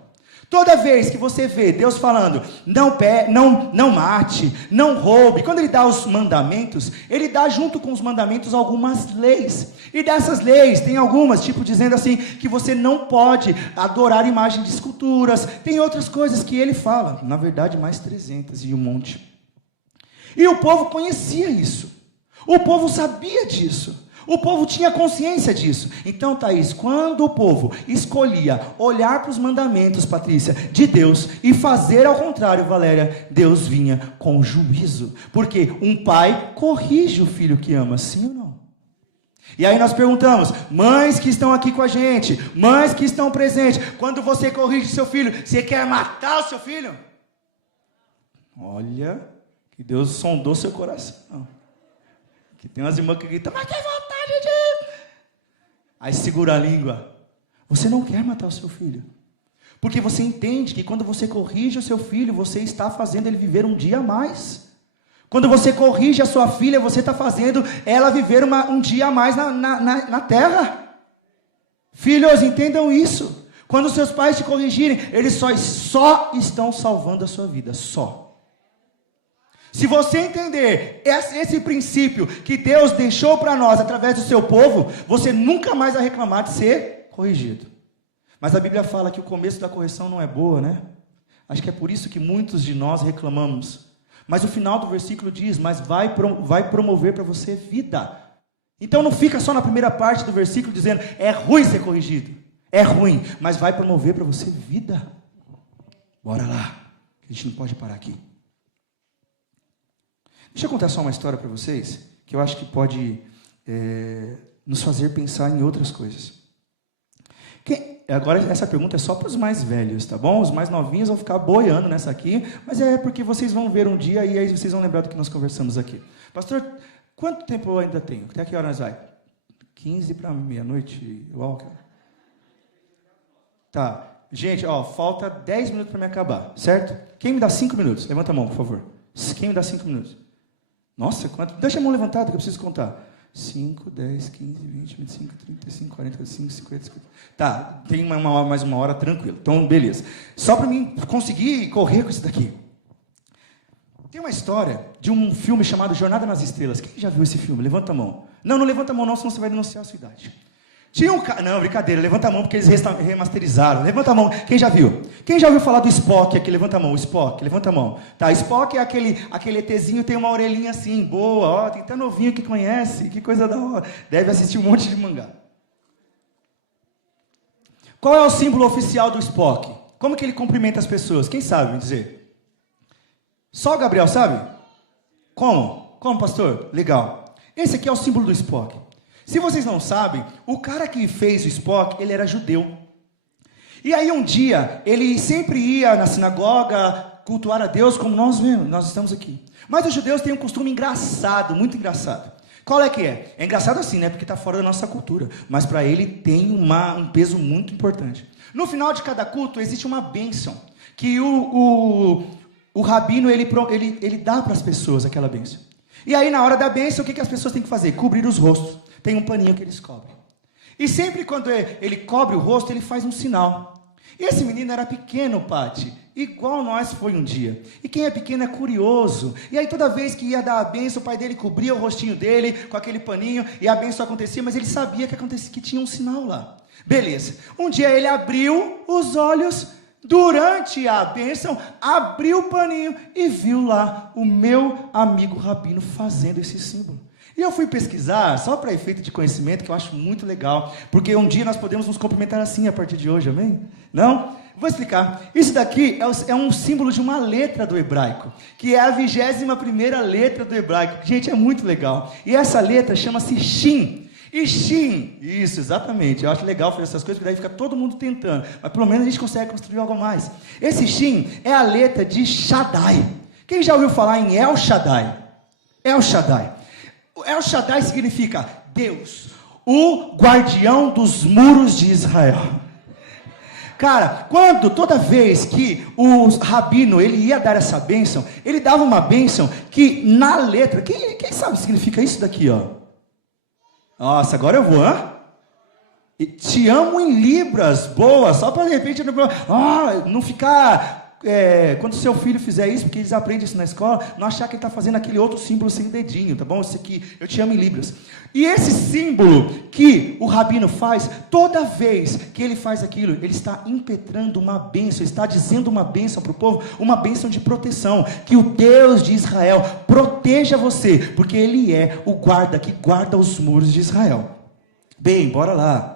Toda vez que você vê Deus falando: não mate, não roube, quando Ele dá os mandamentos, Ele dá junto com os mandamentos algumas leis, e dessas leis tem algumas, tipo dizendo assim, que você não pode adorar imagem de esculturas, tem outras coisas que Ele fala, na verdade mais 300 e um monte, e o povo conhecia isso, o povo sabia disso, o povo tinha consciência disso. Então, Thaís, quando o povo escolhia olhar para os mandamentos, Patrícia, de Deus, e fazer ao contrário, Valéria, Deus vinha com juízo. Porque um pai corrige o filho que ama, sim ou não? E aí nós perguntamos: mães que estão aqui com a gente, mães que estão presentes, quando você corrige seu filho, você quer matar o seu filho? Olha, que Deus sondou seu coração. Que tem umas irmãs que gritam: mas tem vontade de... Aí segura a língua. Você não quer matar o seu filho, porque você entende que quando você corrige o seu filho, você está fazendo ele viver um dia a mais. Quando você corrige a sua filha, você está fazendo ela viver um dia a mais na terra. Filhos, entendam isso. Quando seus pais te corrigirem, eles só estão salvando a sua vida, só. Se você entender esse princípio que Deus deixou para nós através do seu povo, você nunca mais vai reclamar de ser corrigido. Mas a Bíblia fala que o começo da correção não é boa, né? Acho que é por isso que muitos de nós reclamamos. Mas o final do versículo diz, mas vai promover para você vida. Então não fica só na primeira parte do versículo dizendo, é ruim ser corrigido. É ruim, mas vai promover para você vida. Bora lá, que a gente não pode parar aqui. Deixa eu contar só uma história para vocês, que eu acho que pode nos fazer pensar em outras coisas. Agora, essa pergunta é só para os mais velhos, tá bom? Os mais novinhos vão ficar boiando nessa aqui, mas é porque vocês vão ver um dia e aí vocês vão lembrar do que nós conversamos aqui. Pastor, quanto tempo eu ainda tenho? Até que horas vai? 15 para meia-noite, Walker? Tá. Gente, falta 10 minutos para me acabar, certo? Quem me dá 5 minutos? Levanta a mão, por favor. Quem me dá 5 minutos? Nossa, quanto? Deixa a mão levantada que eu preciso contar. 5, 10, 15, 20, 25, 35, 40, 45, 50, 50. Tá, tem mais uma hora tranquilo. Então, beleza. Só para mim conseguir correr com isso daqui. Tem uma história de um filme chamado Jornada nas Estrelas. Quem já viu esse filme? Levanta a mão. Não levanta a mão não, senão você vai denunciar a sua idade. Tinha um cara... Não, brincadeira. Levanta a mão porque eles remasterizaram. Levanta a mão. Quem já viu? Quem já ouviu falar do Spock aqui? Levanta a mão. O Spock, levanta a mão. Tá, Spock é aquele ETzinho, tem uma orelhinha assim, boa. Tem até novinho que conhece. Que coisa da hora. Deve assistir um monte de mangá. Qual é o símbolo oficial do Spock? Como que ele cumprimenta as pessoas? Quem sabe me dizer? Só o Gabriel sabe? Como? Como, pastor? Legal. Esse aqui é o símbolo do Spock. Se vocês não sabem, o cara que fez o Spock, ele era judeu. E aí um dia, ele sempre ia na sinagoga cultuar a Deus, como nós vemos, nós estamos aqui. Mas os judeus têm um costume engraçado, muito engraçado. Qual é que é? É engraçado assim, né? Porque está fora da nossa cultura. Mas para ele tem um peso muito importante. No final de cada culto, existe uma bênção. Que o rabino, ele dá para as pessoas aquela bênção. E aí, na hora da bênção, o que as pessoas têm que fazer? Cobrir os rostos. Tem um paninho que eles cobrem. E sempre quando ele cobre o rosto, ele faz um sinal. E esse menino era pequeno, Pati, igual nós foi um dia. E quem é pequeno é curioso. E aí toda vez que ia dar a bênção, o pai dele cobria o rostinho dele com aquele paninho, e a bênção acontecia, mas ele sabia que tinha um sinal lá. Beleza. Um dia ele abriu os olhos, durante a bênção, abriu o paninho e viu lá o meu amigo rabino fazendo esse símbolo. E eu fui pesquisar, só para efeito de conhecimento, que eu acho muito legal, porque um dia nós podemos nos cumprimentar assim a partir de hoje, amém? Não? Vou explicar. Isso daqui é um símbolo de uma letra do hebraico, que é a 21ª letra do hebraico. Gente, é muito legal. E essa letra chama-se Shin. E Shin, isso, exatamente. Eu acho legal fazer essas coisas, porque daí fica todo mundo tentando. Mas pelo menos a gente consegue construir algo a mais. Esse Shin é a letra de Shaddai. Quem já ouviu falar em El Shaddai? El Shaddai. El Shaddai significa Deus, o guardião dos muros de Israel. Cara, toda vez que o rabino ele ia dar essa bênção, ele dava uma bênção que na letra, quem sabe o que significa isso daqui, ó? Nossa, agora eu vou, te amo em libras, boa, só para de repente não ficar... quando seu filho fizer isso, porque eles aprendem isso na escola, não achar que ele está fazendo aquele outro símbolo sem dedinho, tá bom? Esse aqui, eu te amo em libras. E esse símbolo que o rabino faz, toda vez que ele faz aquilo, ele está impetrando uma bênção, está dizendo uma bênção para o povo, uma bênção de proteção, que o Deus de Israel proteja você, porque ele é o guarda que guarda os muros de Israel. Bem, bora lá.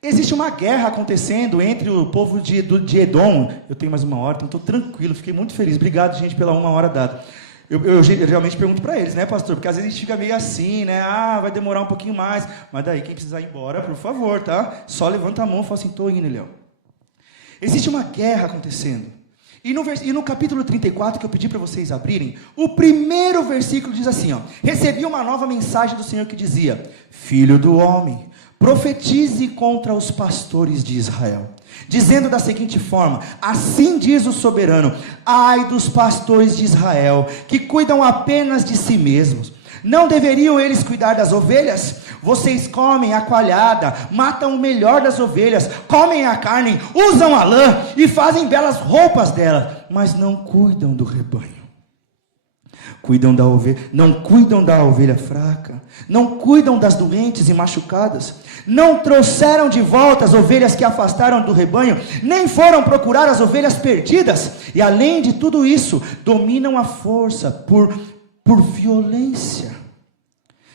Existe uma guerra acontecendo entre o povo de Edom. Eu tenho mais uma hora, então estou tranquilo, fiquei muito feliz. Obrigado, gente, pela uma hora dada. Eu geralmente pergunto para eles, né, pastor? Porque às vezes a gente fica meio assim, né? vai demorar um pouquinho mais. Mas daí, quem precisar ir embora, por favor, tá? Só levanta a mão e fala assim, estou indo, Léo. Existe uma guerra acontecendo. E no capítulo 34, que eu pedi para vocês abrirem, o primeiro versículo diz assim, recebi uma nova mensagem do Senhor que dizia, filho do homem, profetize contra os pastores de Israel, dizendo da seguinte forma, assim diz o soberano, ai dos pastores de Israel, que cuidam apenas de si mesmos, não deveriam eles cuidar das ovelhas? Vocês comem a coalhada, matam o melhor das ovelhas, comem a carne, usam a lã e fazem belas roupas dela, mas não cuidam do rebanho. Não cuidam da ovelha fraca, não cuidam das doentes e machucadas, não trouxeram de volta as ovelhas que afastaram do rebanho, nem foram procurar as ovelhas perdidas, e além de tudo isso, dominam a força por violência.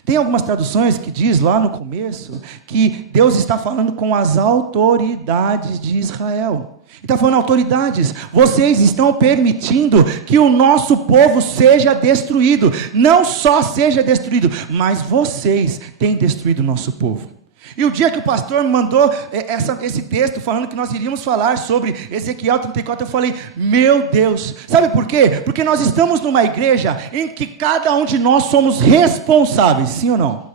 Tem algumas traduções que diz lá no começo, que Deus está falando com as autoridades de Israel. Está falando, autoridades, vocês estão permitindo que o nosso povo seja destruído. Não só seja destruído, mas vocês têm destruído o nosso povo. E o dia que o pastor me mandou esse texto falando que nós iríamos falar sobre Ezequiel 34, eu falei, meu Deus, sabe por quê? Porque nós estamos numa igreja em que cada um de nós somos responsáveis, sim ou não?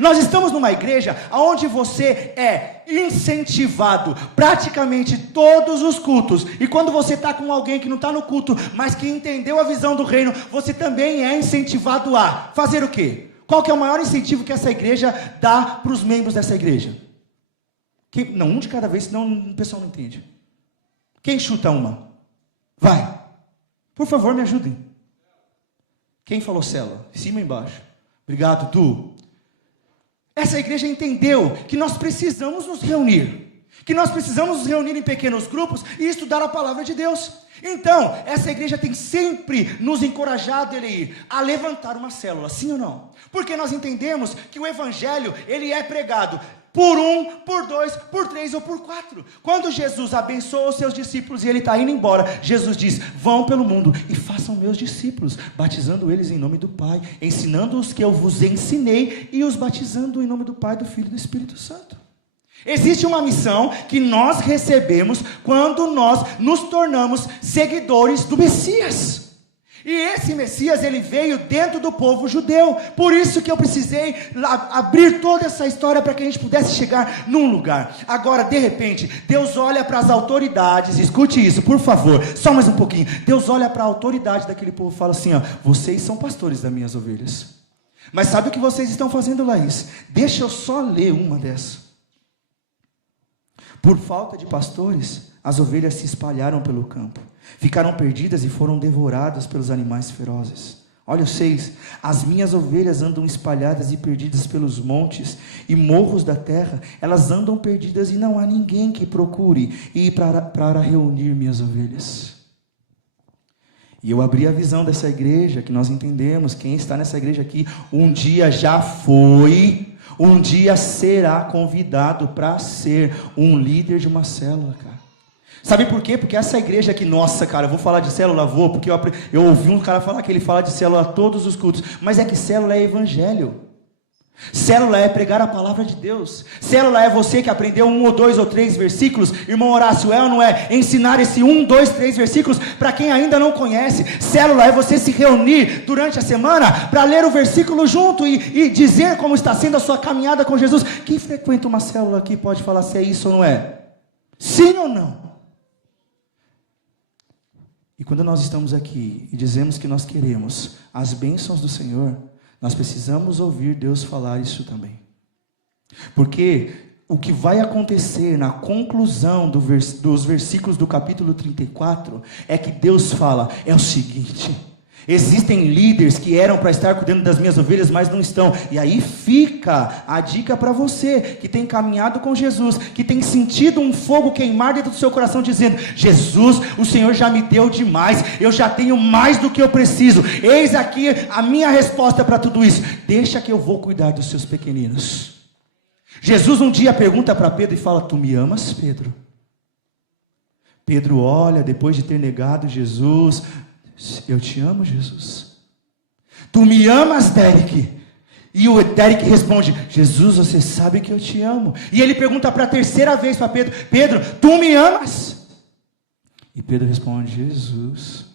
Nós estamos numa igreja onde você é incentivado praticamente todos os cultos, e quando você está com alguém que não está no culto, mas que entendeu a visão do reino, você também é incentivado a fazer o quê? Qual que é o maior incentivo que essa igreja dá para os membros dessa igreja? Não, um de cada vez, senão o pessoal não entende. Quem chuta uma? Vai. Por favor, me ajudem. Quem falou célula? Cima e embaixo. Obrigado, Du. Essa igreja entendeu que nós precisamos nos reunir. Que nós precisamos nos reunir em pequenos grupos e estudar a palavra de Deus. Então, essa igreja tem sempre nos encorajado a levantar uma célula, sim ou não? Porque nós entendemos que o evangelho, ele é pregado por 1, por 2, por 3 ou por 4. Quando Jesus abençoa os seus discípulos e ele está indo embora, Jesus diz, vão pelo mundo e façam meus discípulos, batizando eles em nome do Pai, ensinando-os que eu vos ensinei e os batizando em nome do Pai, do Filho e do Espírito Santo. Existe uma missão que nós recebemos quando nós nos tornamos seguidores do Messias. E esse Messias, ele veio dentro do povo judeu. Por isso que eu precisei abrir toda essa história para que a gente pudesse chegar num lugar. Agora, de repente, Deus olha para as autoridades, escute isso, por favor, só mais um pouquinho. Deus olha para a autoridade daquele povo e fala assim, ó, vocês são pastores das minhas ovelhas. Mas sabe o que vocês estão fazendo, Laís? Deixa eu só ler uma dessas. Por falta de pastores, as ovelhas se espalharam pelo campo, ficaram perdidas e foram devoradas pelos animais ferozes. Olha o 6, as minhas ovelhas andam espalhadas e perdidas pelos montes e morros da terra, elas andam perdidas e não há ninguém que procure ir para reunir minhas ovelhas. E eu abri a visão dessa igreja, que nós entendemos, quem está nessa igreja aqui, um dia já foi, um dia será convidado para ser um líder de uma célula, cara. Sabe por quê? Porque essa igreja aqui, nossa, cara, eu vou falar de célula, porque eu ouvi um cara falar que ele fala de célula todos os cultos, mas é que célula é evangelho. Célula é pregar a palavra de Deus. Célula é você que aprendeu 1 ou 2 ou 3 versículos. Irmão Horácio, é ou não é? Ensinar esse 1, 2, 3 versículos para quem ainda não conhece. Célula é você se reunir durante a semana para ler o versículo junto e dizer como está sendo a sua caminhada com Jesus. Quem frequenta uma célula aqui pode falar se é isso ou não é? Sim ou não? E quando nós estamos aqui e dizemos que nós queremos as bênçãos do Senhor, nós precisamos ouvir Deus falar isso também. Porque o que vai acontecer na conclusão dos versículos do capítulo 34 é que Deus fala, é o seguinte, existem líderes que eram para estar cuidando das minhas ovelhas, mas não estão. E aí fica a dica para você que tem caminhado com Jesus, que tem sentido um fogo queimar dentro do seu coração, dizendo, Jesus, o Senhor já me deu demais, eu já tenho mais do que eu preciso, eis aqui a minha resposta para tudo isso, deixa que eu vou cuidar dos seus pequeninos. Jesus um dia pergunta para Pedro e fala, tu me amas, Pedro? Pedro olha, depois de ter negado Jesus, eu te amo, Jesus. Tu me amas, Derek? E o Derek responde, Jesus, você sabe que eu te amo. E ele pergunta para a terceira vez para Pedro, Pedro, tu me amas? E Pedro responde, Jesus,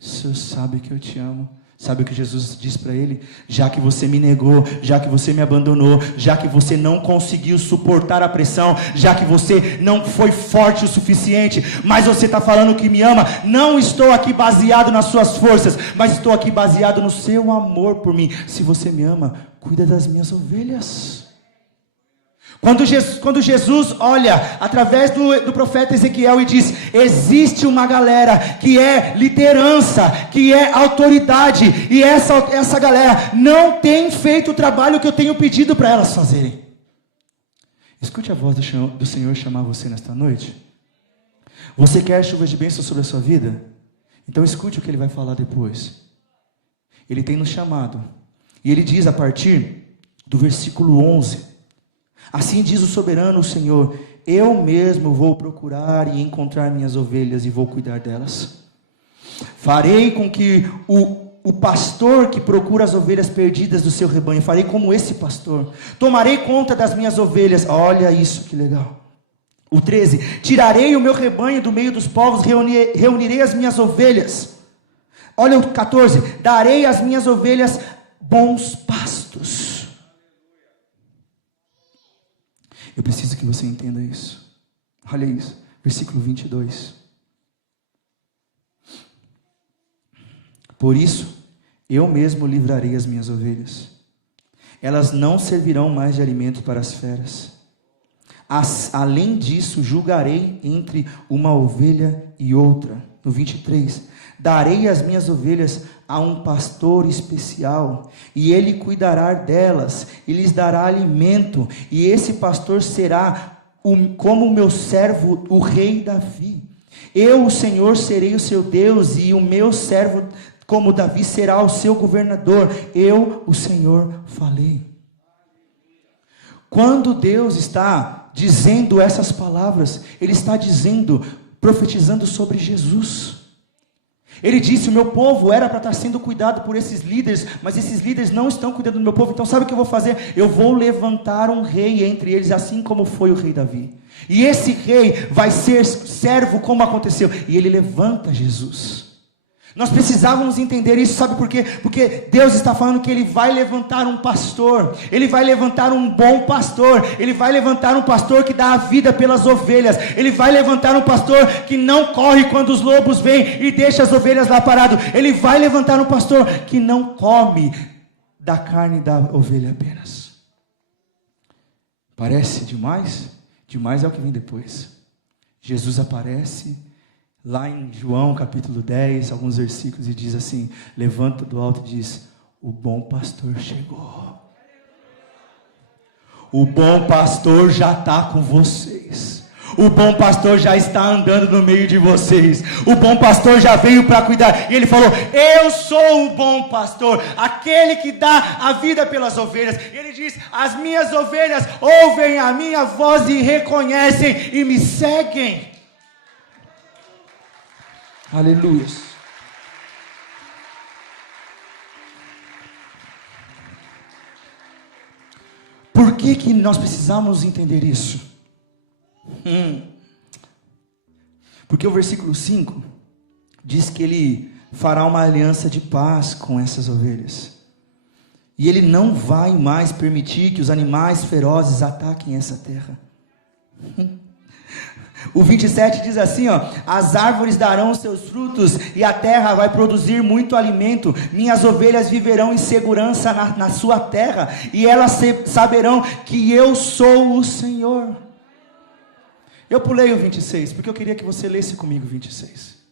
o Senhor sabe que eu te amo. Sabe o que Jesus diz para ele? Já que você me negou, já que você me abandonou, já que você não conseguiu suportar a pressão, já que você não foi forte o suficiente, mas você está falando que me ama, não estou aqui baseado nas suas forças, mas estou aqui baseado no seu amor por mim. Se você me ama, cuida das minhas ovelhas. Quando Jesus olha através do profeta Ezequiel e diz: existe uma galera que é liderança, que é autoridade, e essa galera não tem feito o trabalho que eu tenho pedido para elas fazerem. Escute a voz do Senhor chamar você nesta noite. Você quer chuvas de bênção sobre a sua vida? Então escute o que Ele vai falar depois. Ele tem nos chamado, e Ele diz a partir do versículo 11: assim diz o soberano, o Senhor: eu mesmo vou procurar e encontrar minhas ovelhas e vou cuidar delas. Farei com que o pastor que procura as ovelhas perdidas do seu rebanho, farei como esse pastor. Tomarei conta das minhas ovelhas. Olha isso, que legal. O 13: tirarei o meu rebanho do meio dos povos, reunirei as minhas ovelhas. Olha o 14: darei às minhas ovelhas bons pastos. Eu preciso que você entenda isso. Olha isso, versículo 22. Por isso, eu mesmo livrarei as minhas ovelhas. Elas não servirão mais de alimento para as feras. Além disso, julgarei entre uma ovelha e outra. No 23, darei as minhas ovelhas a um pastor especial, e ele cuidará delas, e lhes dará alimento, e esse pastor será como o meu servo, o rei Davi. Eu, o Senhor, serei o seu Deus, e o meu servo, como Davi, será o seu governador. Eu, o Senhor, falei. Quando Deus está dizendo essas palavras, Ele está dizendo, profetizando sobre Jesus. Ele disse: o meu povo era para estar sendo cuidado por esses líderes, mas esses líderes não estão cuidando do meu povo. Então sabe o que eu vou fazer? Eu vou levantar um rei entre eles, assim como foi o rei Davi. E esse rei vai ser servo, como aconteceu. E ele levanta Jesus. Nós precisávamos entender isso, sabe por quê? Porque Deus está falando que Ele vai levantar um pastor, Ele vai levantar um bom pastor, Ele vai levantar um pastor que dá a vida pelas ovelhas, Ele vai levantar um pastor que não corre quando os lobos vêm e deixa as ovelhas lá parado, Ele vai levantar um pastor que não come da carne da ovelha apenas. Parece demais? Demais é o que vem depois. Jesus aparece lá em João capítulo 10, alguns versículos, e diz assim, levanta do alto e diz: o bom pastor chegou. O bom pastor já está com vocês. O bom pastor já está andando no meio de vocês. O bom pastor já veio para cuidar. E ele falou: eu sou o bom pastor, aquele que dá a vida pelas ovelhas. E ele diz: as minhas ovelhas ouvem a minha voz e reconhecem e me seguem. Aleluia. Por que nós precisamos entender isso? Porque o versículo 5 diz que Ele fará uma aliança de paz com essas ovelhas. E Ele não vai mais permitir que os animais ferozes ataquem essa terra. O 27 diz assim, as árvores darão os seus frutos e a terra vai produzir muito alimento. Minhas ovelhas viverão em segurança na sua terra e elas saberão que eu sou o Senhor. Eu pulei o 26 porque eu queria que você lesse comigo o 26.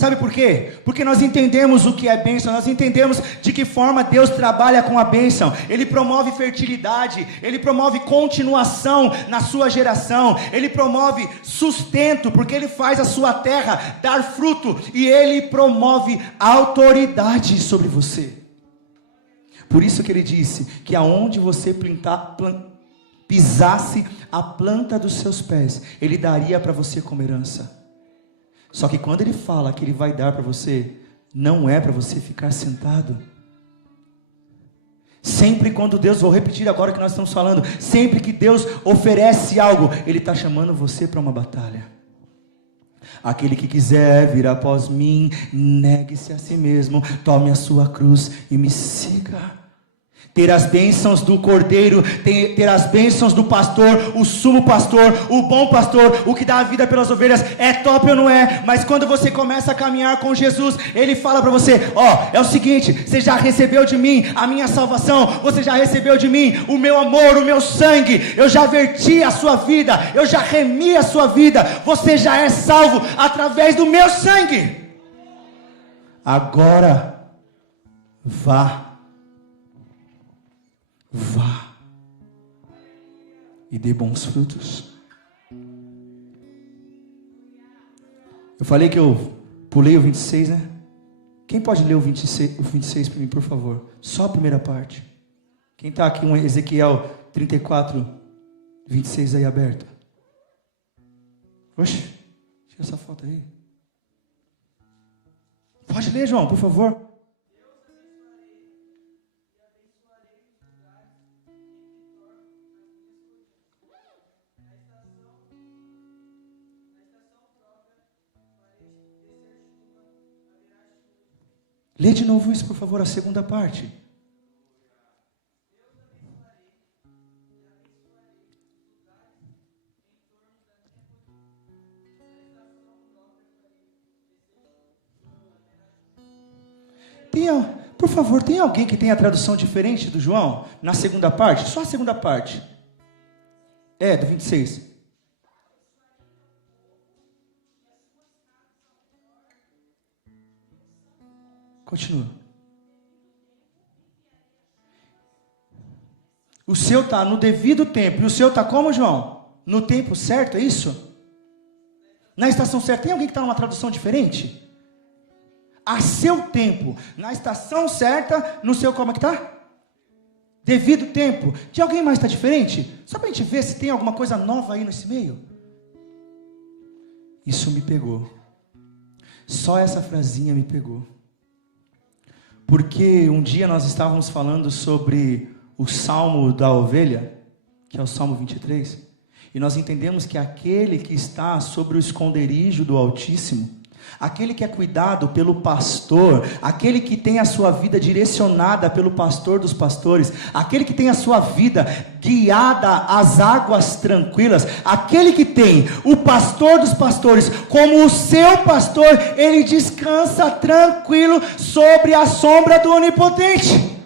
Sabe por quê? Porque nós entendemos o que é bênção, nós entendemos de que forma Deus trabalha com a bênção. Ele promove fertilidade, Ele promove continuação na sua geração, Ele promove sustento, porque Ele faz a sua terra dar fruto, e Ele promove autoridade sobre você. Por isso que Ele disse que aonde você pisasse a planta dos seus pés, Ele daria para você como herança. Só que quando Ele fala que Ele vai dar para você, não é para você ficar sentado. Sempre quando Deus, vou repetir agora o que nós estamos falando, sempre que Deus oferece algo, Ele está chamando você para uma batalha. Aquele que quiser vir após mim, negue-se a si mesmo, tome a sua cruz e me siga. Ter as bênçãos do cordeiro, ter as bênçãos do pastor, o sumo pastor, o bom pastor, o que dá a vida pelas ovelhas, é top ou não é? Mas quando você começa a caminhar com Jesus, Ele fala para você, é o seguinte, você já recebeu de mim a minha salvação, você já recebeu de mim o meu amor, o meu sangue, eu já verti a sua vida, eu já remi a sua vida, você já é salvo através do meu sangue. Agora, vá e dê bons frutos. Eu falei que eu pulei o 26, né? Quem pode ler o 26 para mim, por favor? Só a primeira parte. Quem está aqui, Ezequiel 34, 26 aí aberto? Oxe, tira essa foto aí. Pode ler, João, por favor. Lê de novo isso, por favor, a segunda parte. Por favor, tem alguém que tenha a tradução diferente do João? Na segunda parte? Só a segunda parte. Do 26. Continua. O seu está no devido tempo. E o seu está como, João? No tempo certo, é isso? Na estação certa. Tem alguém que está numa tradução diferente? A seu tempo. Na estação certa, no seu como é que está? Devido tempo. De alguém mais está diferente? Só para a gente ver se tem alguma coisa nova aí nesse meio. Isso me pegou. Só essa frasinha me pegou. Porque um dia nós estávamos falando sobre o Salmo da Ovelha, que é o Salmo 23, e nós entendemos que aquele que está sobre o esconderijo do Altíssimo, aquele que é cuidado pelo pastor, aquele que tem a sua vida direcionada pelo pastor dos pastores, aquele que tem a sua vida guiada às águas tranquilas, aquele que tem o pastor dos pastores como o seu pastor, ele descansa tranquilo sobre a sombra do Onipotente.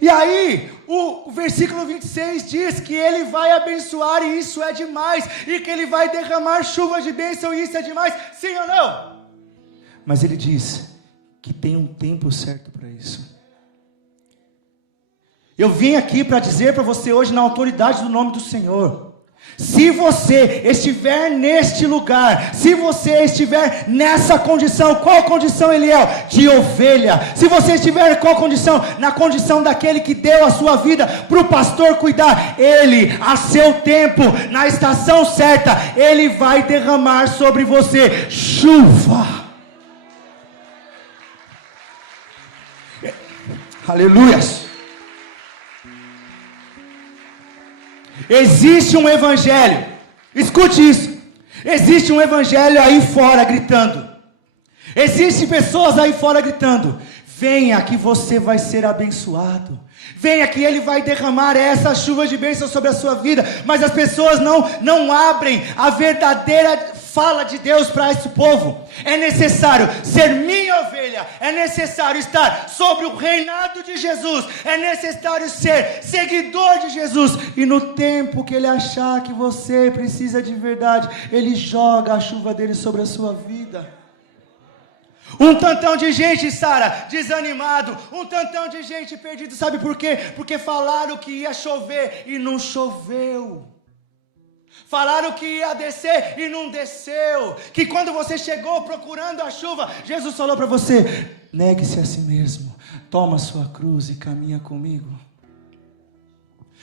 E aí, o versículo 26 diz que ele vai abençoar e isso é demais, e que ele vai derramar chuva de bênção e isso é demais, sim ou não? Mas ele diz que tem um tempo certo para isso. Eu vim aqui para dizer para você hoje, na autoridade do nome do Senhor, se você estiver neste lugar, se você estiver nessa condição, qual condição ele é? De ovelha. Se você estiver em qual condição? Na condição daquele que deu a sua vida para o pastor cuidar, ele, a seu tempo, na estação certa, ele vai derramar sobre você chuva. Aleluias. Existe um evangelho, escute isso, existe um evangelho aí fora gritando, existem pessoas aí fora gritando, venha que você vai ser abençoado, venha que ele vai derramar essa chuva de bênção sobre a sua vida, mas as pessoas não abrem a verdadeira fala de Deus para esse povo. É necessário ser minha ovelha, é necessário estar sobre o reinado de Jesus, é necessário ser seguidor de Jesus, e no tempo que ele achar que você precisa de verdade, ele joga a chuva dele sobre a sua vida. Um tantão de gente, Sara, desanimado, um tantão de gente perdido, sabe por quê? Porque falaram que ia chover e não choveu. Falaram que ia descer e não desceu. Que quando você chegou procurando a chuva, Jesus falou para você: negue-se a si mesmo, toma a sua cruz e caminha comigo.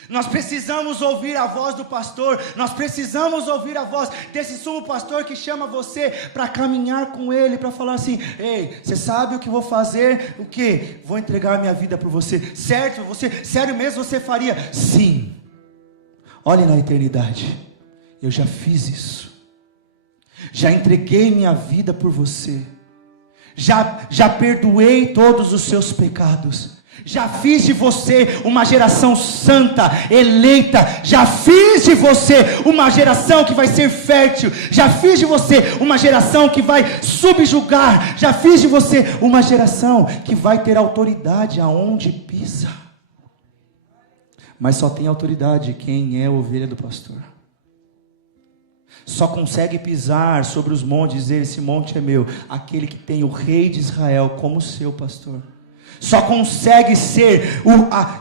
Nós precisamos ouvir a voz do pastor, nós precisamos ouvir a voz desse sumo pastor que chama você para caminhar com ele, para falar assim: ei, você sabe o que vou fazer? O que? Vou entregar minha vida por você. Certo? Sério mesmo você faria? Sim. Olhe na eternidade. Eu já fiz isso, já entreguei minha vida por você, já perdoei todos os seus pecados, Já fiz de você uma geração santa, eleita. Já fiz de você uma geração que vai ser fértil. Já fiz de você uma geração que vai subjugar. Já fiz de você uma geração que vai ter autoridade aonde pisa. Mas só tem autoridade quem é ovelha do pastor. Só consegue pisar sobre os montes e dizer: esse monte é meu, aquele que tem o rei de Israel como seu pastor. Só consegue ser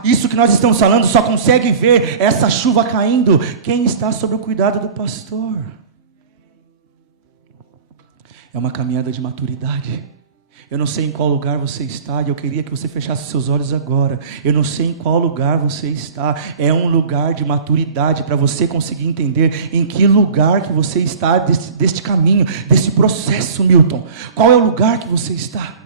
isso que nós estamos falando, só consegue ver essa chuva caindo quem está sob o cuidado do pastor. É uma caminhada de maturidade. Eu não sei em qual lugar você está, e eu queria que você fechasse os seus olhos agora. Eu não sei em qual lugar você está. É um lugar de maturidade para você conseguir entender em que lugar que você está deste caminho, desse processo, Milton. Qual é o lugar que você está?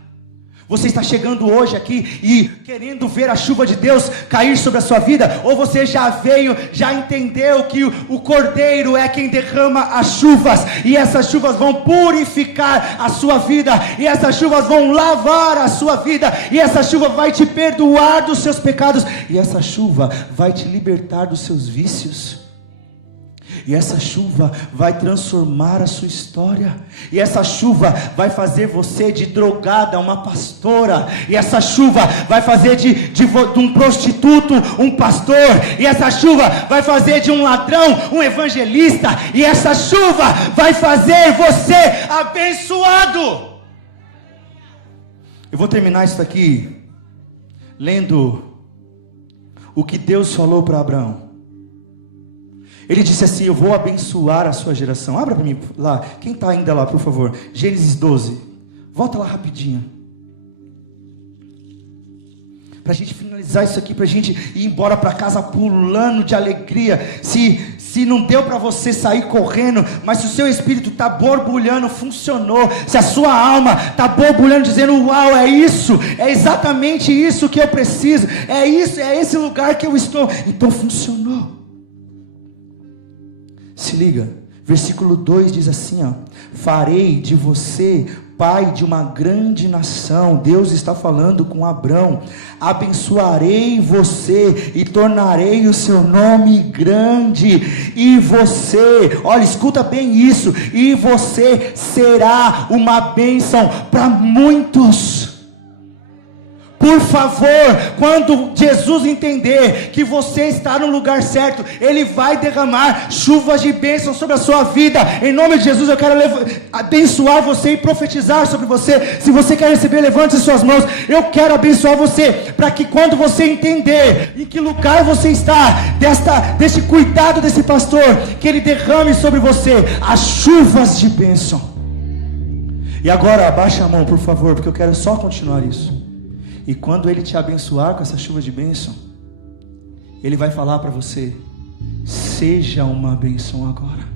Você está chegando hoje aqui e querendo ver a chuva de Deus cair sobre a sua vida? Ou você já veio, já entendeu que o Cordeiro é quem derrama as chuvas, e essas chuvas vão purificar a sua vida, e essas chuvas vão lavar a sua vida, e essa chuva vai te perdoar dos seus pecados, e essa chuva vai te libertar dos seus vícios? E essa chuva vai transformar a sua história. E essa chuva vai fazer você de drogada uma pastora. E essa chuva vai fazer de um prostituto um pastor. E essa chuva vai fazer de um ladrão um evangelista. E essa chuva vai fazer você abençoado. Eu vou terminar isso aqui lendo o que Deus falou para Abraão. Ele disse assim: eu vou abençoar a sua geração. Abra para mim lá, quem está ainda lá, por favor, Gênesis 12, volta lá rapidinho, para a gente finalizar isso aqui, para a gente ir embora para casa pulando de alegria. Se não deu para você sair correndo, mas se o seu espírito está borbulhando, funcionou. Se a sua alma está borbulhando, dizendo: uau, é isso, é exatamente isso que eu preciso, é isso, é esse lugar que eu estou, então funcionou. Se liga, versículo 2 diz assim, ó: farei de você pai de uma grande nação. Deus está falando com Abrão. Abençoarei você e tornarei o seu nome grande. E você, olha, escuta bem isso, e você será uma bênção para muitos. Por favor, quando Jesus entender que você está no lugar certo, Ele vai derramar chuvas de bênção sobre a sua vida. Em nome de Jesus, eu quero abençoar você e profetizar sobre você. Se você quer receber, levante suas mãos. Eu quero abençoar você, para que quando você entender em que lugar você está, desse cuidado desse pastor, que Ele derrame sobre você as chuvas de bênção. E agora, abaixa a mão, por favor, porque eu quero só continuar isso. E quando Ele te abençoar com essa chuva de bênção, Ele vai falar para você: seja uma bênção agora.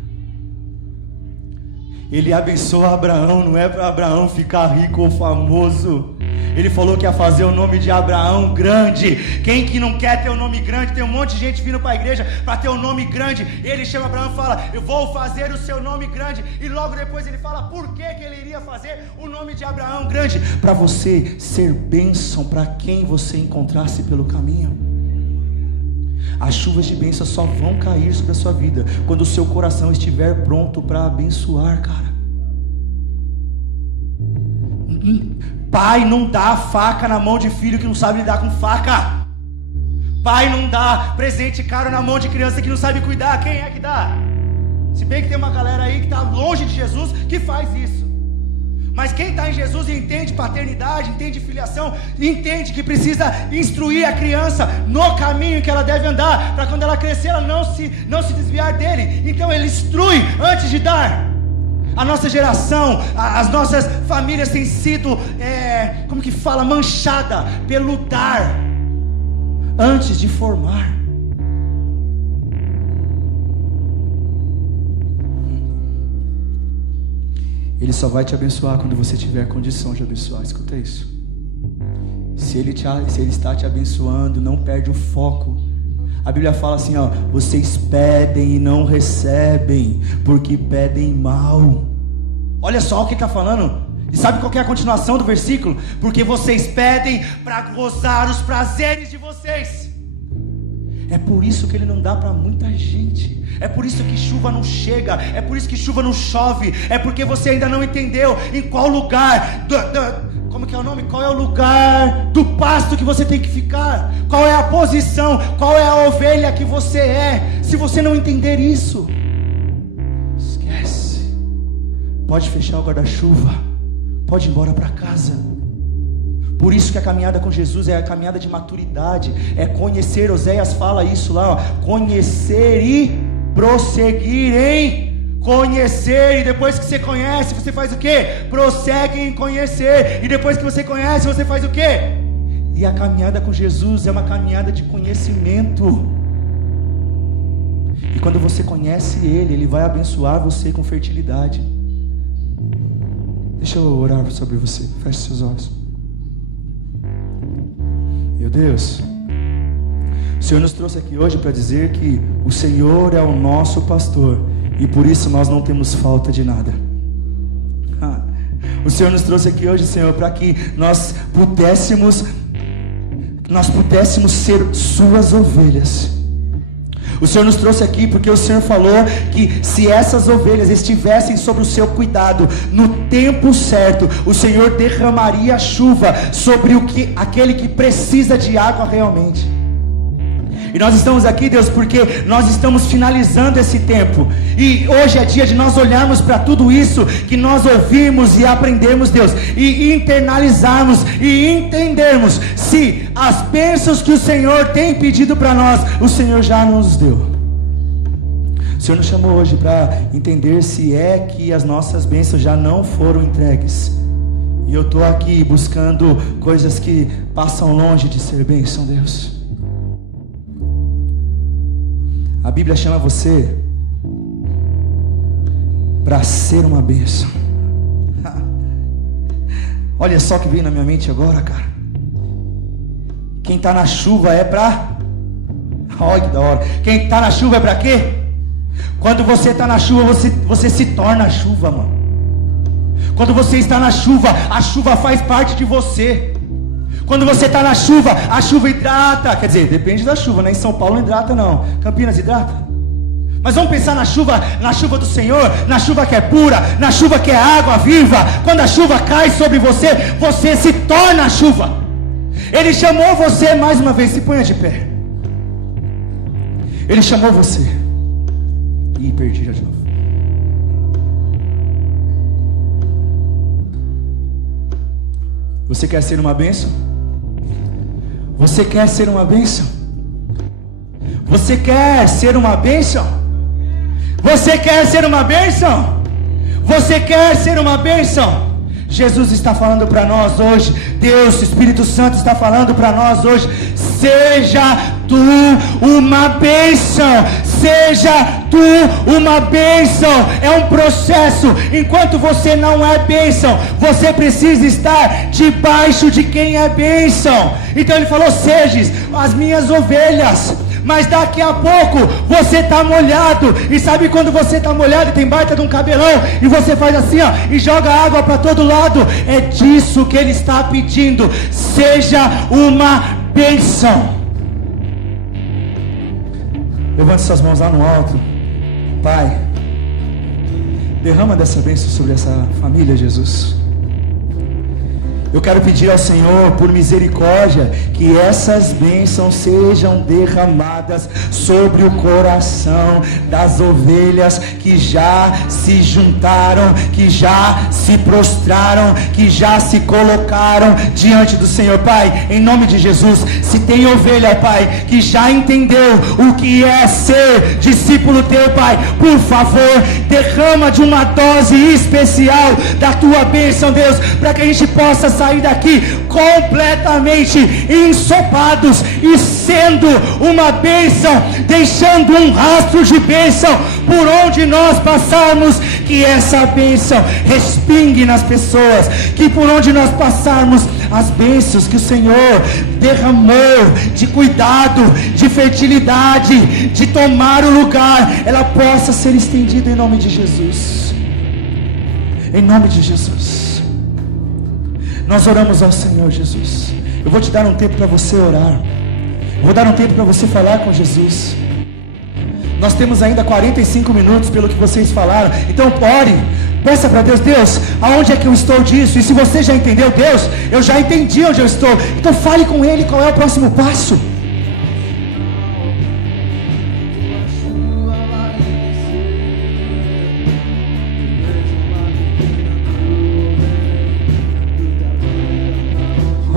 Ele abençoa Abraão, não é para Abraão ficar rico ou famoso. Ele falou que ia fazer o nome de Abraão grande. Quem que não quer ter um nome grande? Tem um monte de gente vindo para a igreja para ter um nome grande. Ele chama Abraão e fala: eu vou fazer o seu nome grande. E logo depois ele fala por que ele iria fazer o nome de Abraão grande: para você ser bênção para quem você encontrasse pelo caminho. As chuvas de bênção só vão cair sobre a sua vida quando o seu coração estiver pronto para abençoar, cara. Pai não dá faca na mão de filho que não sabe lidar com faca. Pai não dá presente caro na mão de criança que não sabe cuidar. Quem é que dá? Se bem que tem uma galera aí que está longe de Jesus que faz isso. Mas quem está em Jesus e entende paternidade, entende filiação, entende que precisa instruir a criança no caminho que ela deve andar, para quando ela crescer ela não se desviar dele. Então ele instrui antes de dar. A nossa geração, as nossas famílias têm sido, manchada pelo dar antes de formar. Ele só vai te abençoar quando você tiver condição de abençoar. Escuta isso. Se ele está te abençoando, não perde o foco. A Bíblia fala assim, ó: vocês pedem e não recebem, porque pedem mal. Olha só o que está falando. E sabe qual que é a continuação do versículo? Porque vocês pedem para gozar os prazeres de vocês. É por isso que ele não dá para muita gente. É por isso que chuva não chega. É por isso que chuva não chove. É porque você ainda não entendeu em qual lugar como que é o nome? Qual é o lugar do pasto que você tem que ficar? Qual é a posição? Qual é a ovelha que você é? Se você não entender isso, esquece. Pode fechar o guarda-chuva. Pode ir embora para casa. Por isso que a caminhada com Jesus é a caminhada de maturidade. É conhecer, Oséias fala isso lá, ó, conhecer e prosseguir em conhecer. E depois que você conhece, você faz o quê? Prossegue em conhecer. E depois que você conhece, você faz o quê? E a caminhada com Jesus é uma caminhada de conhecimento. E quando você conhece Ele, Ele vai abençoar você com fertilidade. Deixa eu orar sobre você. Feche seus olhos. Meu Deus, o Senhor nos trouxe aqui hoje para dizer que o Senhor é o nosso pastor e por isso nós não temos falta de nada. O Senhor nos trouxe aqui hoje, Senhor, para que nós pudéssemos ser suas ovelhas. O Senhor nos trouxe aqui porque o Senhor falou que se essas ovelhas estivessem sob o seu cuidado, no tempo certo, o Senhor derramaria a chuva sobre aquele que precisa de água realmente. E nós estamos aqui, Deus, porque nós estamos finalizando esse tempo. E hoje é dia de nós olharmos para tudo isso que nós ouvimos e aprendemos, Deus, e internalizarmos e entendermos se as bênçãos que o Senhor tem pedido para nós, o Senhor já nos deu. O Senhor nos chamou hoje para entender se é que as nossas bênçãos já não foram entregues. E eu estou aqui buscando coisas que passam longe de ser bênção, Deus. A Bíblia chama você para ser uma bênção. Olha só o que veio na minha mente agora, cara. Quem está na chuva é para... Olha que da hora. Quem está na chuva é para quê? Quando você está na chuva, você se torna a chuva, mano. Quando você está na chuva, a chuva faz parte de você. Quando você está na chuva, a chuva hidrata. Quer dizer, depende da chuva, né? Em São Paulo não hidrata não. Campinas hidrata. Mas vamos pensar na chuva do Senhor, na chuva que é pura, na chuva que é água viva. Quando a chuva cai sobre você, você se torna a chuva. Ele chamou você mais uma vez, se ponha de pé. Ele chamou você. Ih, perdi já de novo. Você quer ser uma bênção? Você quer ser uma bênção? Você quer ser uma bênção? Você quer ser uma bênção? Você quer ser uma bênção? Jesus está falando para nós hoje. Deus, Espírito Santo está falando para nós hoje. Seja tu uma bênção. Seja tu uma bênção. É um processo. Enquanto você não é bênção, você precisa estar debaixo de quem é bênção. Então ele falou: sejam as minhas ovelhas. Mas daqui a pouco você está molhado. E sabe quando você está molhado e tem baita de um cabelão, e você faz assim, ó, e joga água para todo lado? É disso que ele está pedindo. Seja uma bênção. Levante suas mãos lá no alto. Pai, derrama dessa bênção sobre essa família, Jesus. Eu quero pedir ao Senhor, por misericórdia, que essas bênçãos sejam derramadas sobre o coração das ovelhas que já se juntaram, que já se prostraram, que já se colocaram diante do Senhor. Pai, em nome de Jesus, se tem ovelha, Pai, que já entendeu o que é ser discípulo teu, Pai, por favor, derrama de uma dose especial da tua bênção, Deus, para que a gente possa sair daqui completamente ensopados e sendo uma bênção, deixando um rastro de bênção por onde nós passarmos, que essa bênção respingue nas pessoas, que por onde nós passarmos, as bênçãos que o Senhor derramou de cuidado, de fertilidade, de tomar o lugar, ela possa ser estendida em nome de Jesus. Em nome de Jesus. Nós oramos ao Senhor Jesus. Eu vou te dar um tempo para você orar. Eu vou dar um tempo para você falar com Jesus. Nós temos ainda 45 minutos pelo que vocês falaram. Então ore, peça para Deus: Deus, aonde é que eu estou disso? E se você já entendeu, Deus, eu já entendi onde eu estou. Então fale com Ele qual é o próximo passo.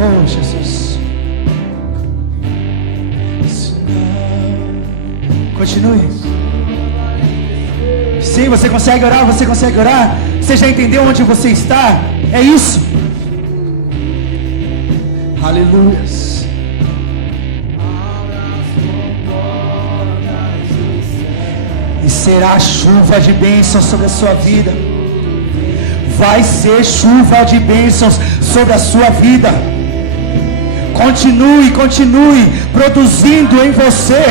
Oh, Jesus. Continue. Sim, você consegue orar, você consegue orar. Você já entendeu onde você está? É isso. Aleluias. E será chuva de bênçãos sobre a sua vida. Vai ser chuva de bênçãos sobre a sua vida. Continue produzindo em você.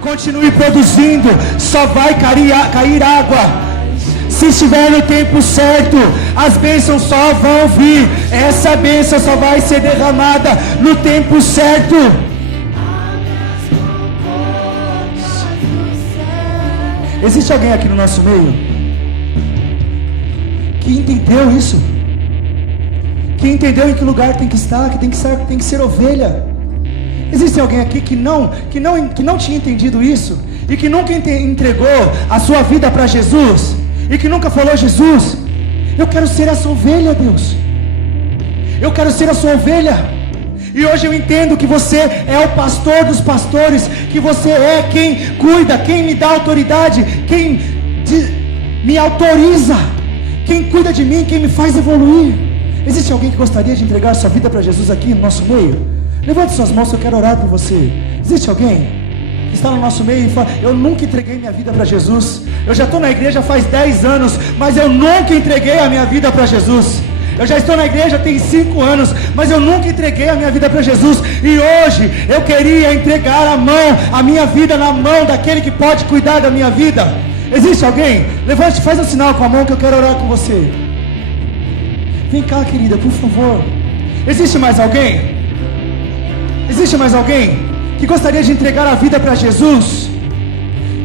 Continue produzindo. Só vai cair água se estiver no tempo certo. As bênçãos só vão vir. Essa bênção só vai ser derramada no tempo certo. Existe alguém aqui no nosso meio que entendeu isso? Que entendeu em que lugar tem que estar, que tem que ser ovelha? Existe alguém aqui que não tinha entendido isso e que nunca entregou a sua vida para Jesus e que nunca falou: Jesus, eu quero ser essa ovelha, Deus. Eu quero ser a sua ovelha. E hoje eu entendo que você é o pastor dos pastores, que você é quem cuida, quem me dá autoridade, quem me autoriza, quem cuida de mim, quem me faz evoluir. Existe alguém que gostaria de entregar sua vida para Jesus aqui no nosso meio? Levante suas mãos, eu quero orar por você. Existe alguém que está no nosso meio e fala: eu nunca entreguei minha vida para Jesus. Eu já estou na igreja faz 10 anos, mas eu nunca entreguei a minha vida para Jesus. Eu já estou na igreja tem 5 anos, mas eu nunca entreguei a minha vida para Jesus. E hoje eu queria entregar a minha vida na mão daquele que pode cuidar da minha vida. Existe alguém? Levante, faz um sinal com a mão que eu quero orar com você. Vem cá, querida, por favor. Existe mais alguém? Existe mais alguém que gostaria de entregar a vida para Jesus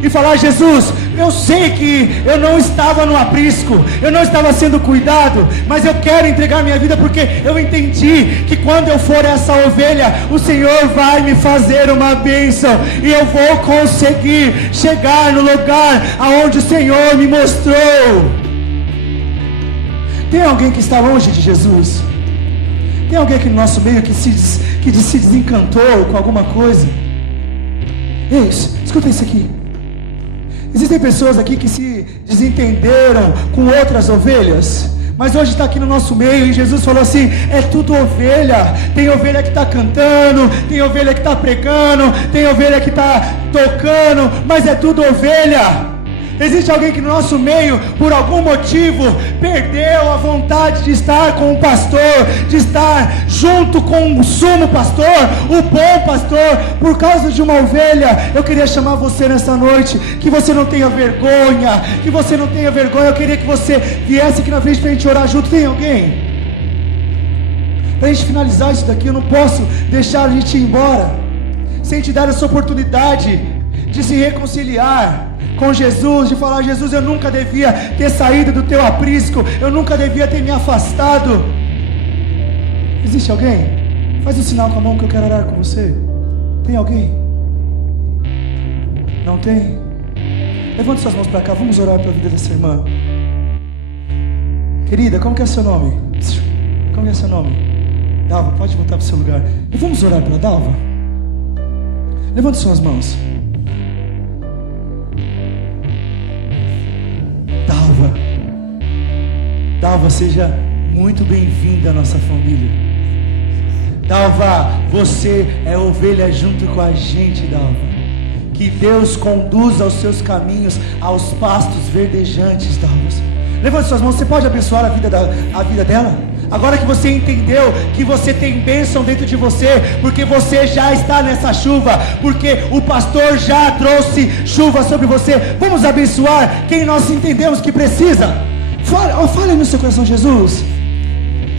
e falar: Jesus, eu sei que eu não estava no aprisco, eu não estava sendo cuidado, mas eu quero entregar minha vida porque eu entendi que quando eu for essa ovelha, o Senhor vai me fazer uma bênção e eu vou conseguir chegar no lugar aonde o Senhor me mostrou. Tem alguém que está longe de Jesus? Tem alguém aqui no nosso meio que se desencantou com alguma coisa? Ei, escuta isso aqui. Existem pessoas aqui que se desentenderam com outras ovelhas, mas hoje está aqui no nosso meio e Jesus falou assim: é tudo ovelha. Tem ovelha que está cantando, tem ovelha que está pregando, tem ovelha que está tocando, mas é tudo ovelha. Existe alguém que no nosso meio, por algum motivo, perdeu a vontade de estar com o pastor, de estar junto com o sumo pastor, o bom pastor, por causa de uma ovelha. Eu queria chamar você nessa noite, que você não tenha vergonha, que você não tenha vergonha. Eu queria que você viesse aqui na frente para a gente orar junto. Tem alguém? Para a gente finalizar isso daqui, eu não posso deixar a gente ir embora sem te dar essa oportunidade de se reconciliar com Jesus, de falar: Jesus, eu nunca devia ter saído do teu aprisco, eu nunca devia ter me afastado. Existe alguém? Faz um sinal com a mão que eu quero orar com você. Tem alguém? Não tem? Levante suas mãos para cá, vamos orar pela vida dessa irmã. Querida, como que é seu nome? Como que é seu nome? Dalva, pode voltar para o seu lugar. E vamos orar pela Dalva? Levante suas mãos. Dalva, seja muito bem-vinda à nossa família. Dalva, você é ovelha junto com a gente, Dalva. Que Deus conduza os seus caminhos aos pastos verdejantes, Dalva. Levante suas mãos, você pode abençoar a vida dela? Agora que você entendeu que você tem bênção dentro de você, porque você já está nessa chuva, porque o pastor já trouxe chuva sobre você. Vamos abençoar quem nós entendemos que precisa. Fale no seu coração: Jesus,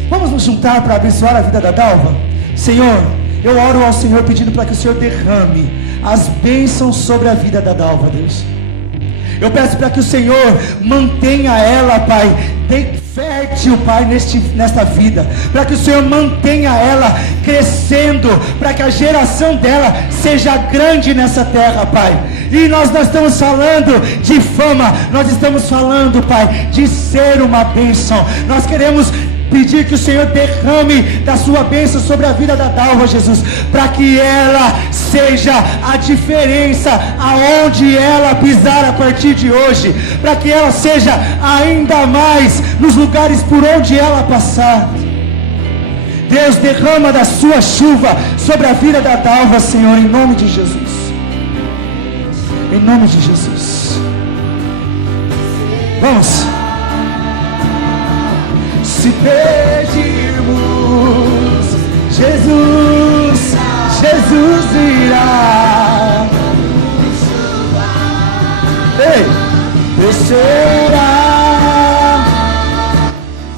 Vamos nos juntar para abençoar a vida da Dalva? Senhor, eu oro ao Senhor pedindo para que o Senhor derrame as bênçãos sobre a vida da Dalva, Deus. Eu peço para que o Senhor mantenha ela, Pai, fértil, Pai, nesta vida, para que o Senhor mantenha ela crescendo, para que a geração dela seja grande nessa terra, Pai. E nós não estamos falando de fama, nós estamos falando, Pai, de ser uma bênção. Nós queremos pedir que o Senhor derrame da sua bênção sobre a vida da Dalva, Jesus, para que ela seja a diferença aonde ela pisar a partir de hoje, para que ela seja ainda mais nos lugares por onde ela passar. Deus, derrama da sua chuva sobre a vida da Dalva, Senhor, em nome de Jesus. Em nome de Jesus. Vamos. Se pedirmos, Jesus, Jesus irá. Ei, descerá.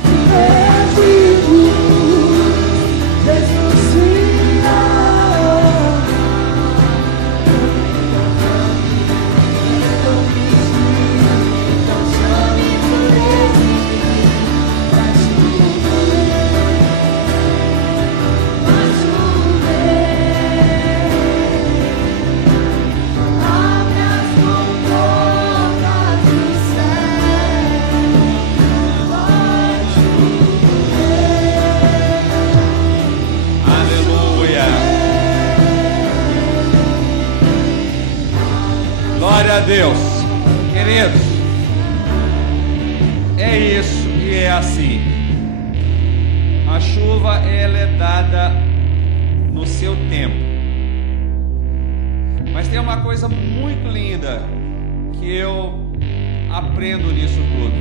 Se pedirmos, Jesus irá. Glória a Deus. Queridos, é isso e é assim. A chuva, ela é dada no seu tempo. Mas tem uma coisa muito linda que eu aprendo nisso tudo.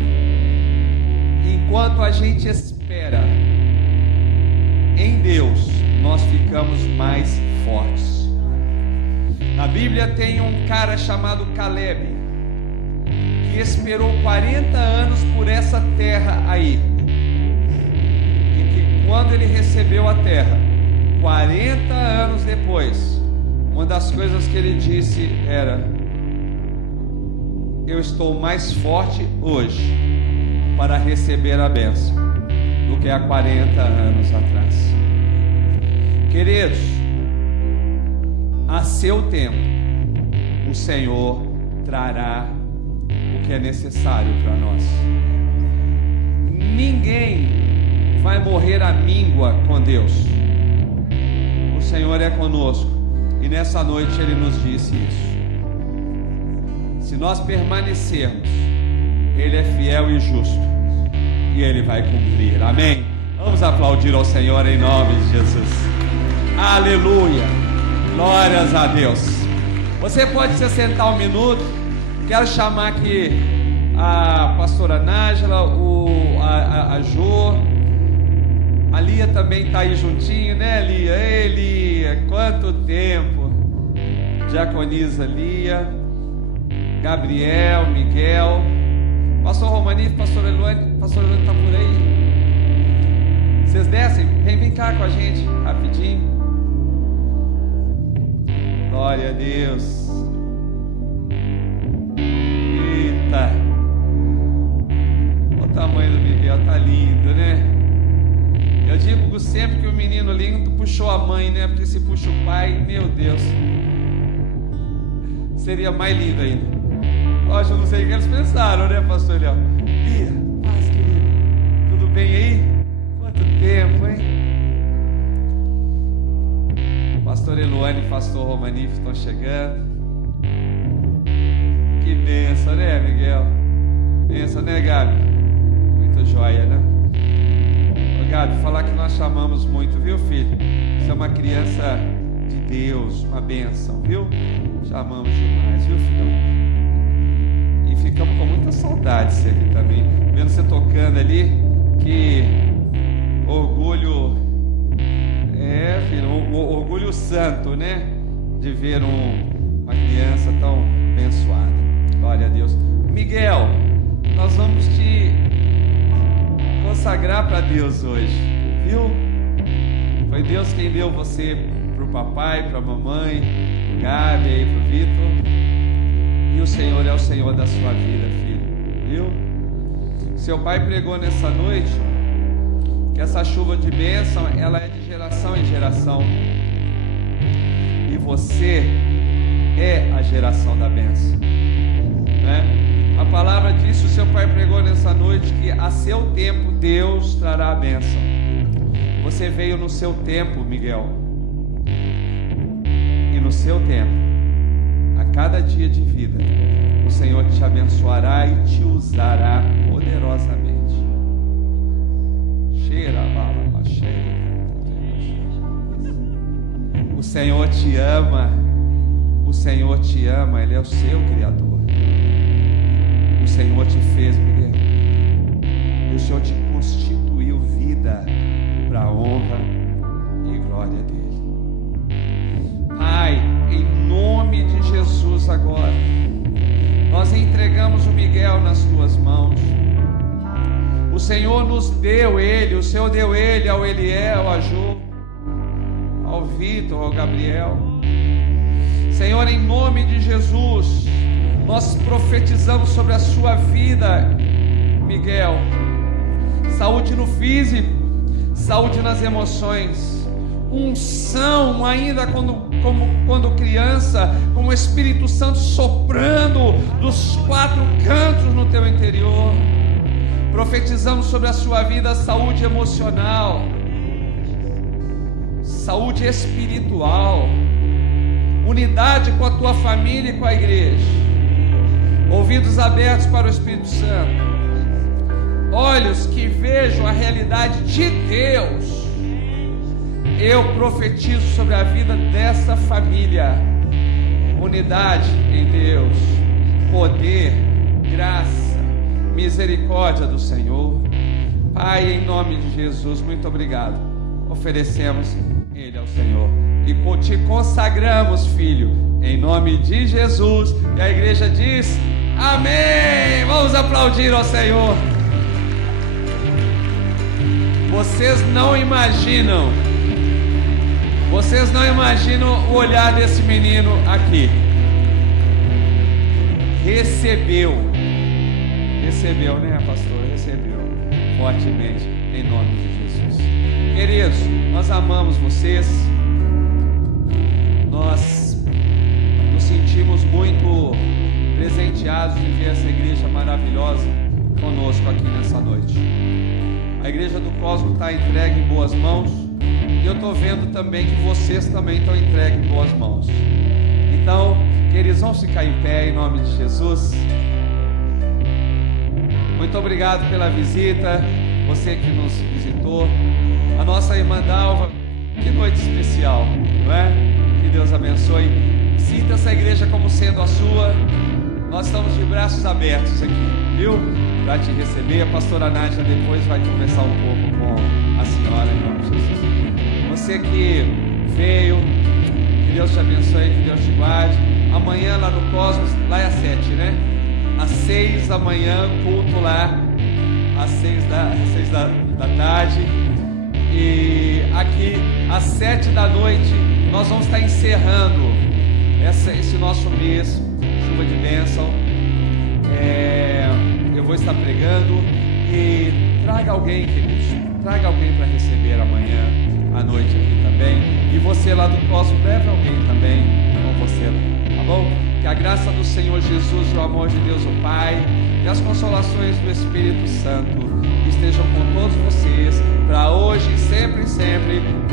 Enquanto a gente espera em Deus, nós ficamos mais fortes. Na Bíblia tem um cara chamado Caleb, que esperou 40 anos por essa terra aí. E que quando ele recebeu a terra, 40 anos depois, uma das coisas que ele disse era: eu estou mais forte hoje para receber a bênção do que há 40 anos atrás. Queridos, a seu tempo, o Senhor trará o que é necessário para nós. Ninguém vai morrer à míngua com Deus. O Senhor é conosco, e nessa noite Ele nos disse isso. Se nós permanecermos, Ele é fiel e justo, e Ele vai cumprir. Amém? Vamos aplaudir ao Senhor em nome de Jesus. Aleluia! Glórias a Deus. Você pode se sentar um minuto. Quero chamar aqui a pastora Nájila, a Jo. A Lia também está aí juntinho, né, Lia? Ei, Lia, quanto tempo. Diaconisa Lia, Gabriel, Miguel, pastor Romani, pastor Eluane está por aí. Vocês descem? Vem cá com a gente, rapidinho. Glória a Deus. Eita. Olha o tamanho do Miguel, tá lindo, né? Eu digo sempre que o menino lindo puxou a mãe, né? Porque se puxa o pai, meu Deus, seria mais lindo ainda. Lógico, eu não sei o que eles pensaram, né, pastor Léo? Lia, paz, querido. Tudo bem aí? Quanto tempo, hein? Pastor Eluane e pastor Romanif estão chegando. Que benção, né, Miguel? Benção, né, Gabi? Muito joia, né? Ô, Gabi, falar que nós chamamos muito, viu, filho? Você é uma criança de Deus, uma benção, viu? Chamamos demais, viu, filhão? E ficamos com muita saudade de você aqui também. Vendo você tocando ali, que orgulho. É, filho, o orgulho santo, né? De ver uma criança tão abençoada. Glória a Deus. Miguel, nós vamos te consagrar para Deus hoje, viu? Foi Deus quem deu você pro papai, pra mamãe, pro Gabi aí, pro Vitor. E o Senhor é o Senhor da sua vida, filho, viu? Seu pai pregou nessa noite que essa chuva de bênção, ela é de geração em geração. E você é a geração da bênção, né? A palavra diz, o seu pai pregou nessa noite, que a seu tempo Deus trará a bênção. Você veio no seu tempo, Miguel. E no seu tempo, a cada dia de vida, o Senhor te abençoará e te usará poderosamente. Cheira a bala, cheira. O Senhor te ama. O Senhor te ama. Ele é o seu Criador. O Senhor te fez, Miguel. E o Senhor te constituiu vida para a honra e glória dele. Pai, em nome de Jesus agora, nós entregamos o Miguel nas tuas mãos. O Senhor nos deu ele, o Senhor deu ele ao Eliel, a Ju, ao Vitor, ao Gabriel. Senhor, em nome de Jesus, nós profetizamos sobre a sua vida, Miguel, saúde no físico, saúde nas emoções, unção ainda quando criança, com o Espírito Santo soprando dos quatro cantos no teu interior. Profetizamos sobre a sua vida saúde emocional, saúde espiritual, unidade com a tua família e com a igreja, ouvidos abertos para o Espírito Santo, olhos que vejam a realidade de Deus. Eu profetizo sobre a vida dessa família, unidade em Deus, poder, graça, misericórdia do Senhor. Pai, em nome de Jesus, muito obrigado. Oferecemos ele ao Senhor e te consagramos, filho, em nome de Jesus. E a igreja diz amém. Vamos aplaudir ao Senhor. Vocês não imaginam o olhar desse menino aqui. Recebeu, né, pastor? Recebeu fortemente, em nome de Jesus. Queridos, nós amamos vocês. Nós nos sentimos muito presenteados de ver essa igreja maravilhosa conosco aqui nessa noite. A igreja do Cosmo está entregue em boas mãos. E eu estou vendo também que vocês também estão entregues em boas mãos. Então, queridos, vamos ficar em pé em nome de Jesus. Muito obrigado pela visita, você que nos visitou. A nossa irmã Dalva, que noite especial, não é? Que Deus abençoe. Sinta essa igreja como sendo a sua. Nós estamos de braços abertos aqui, viu? Para te receber. A pastora Nádia depois vai conversar um pouco com a senhora em nome de Jesus. Você que veio, que Deus te abençoe, que Deus te guarde. Amanhã lá no Cosmos, lá é às 7, né? Às 6 da manhã, culto lá, às 6 da tarde. E aqui às 7 da noite nós vamos estar encerrando esse nosso mês, chuva de bênção. Eu vou estar pregando e traga alguém, queridos, traga alguém para receber amanhã à noite aqui também. E você lá do Cosmo, leve alguém também com você lá, tá bom? Que a graça do Senhor Jesus, o amor de Deus o Pai e as consolações do Espírito Santo estejam com todos vocês, para hoje e sempre,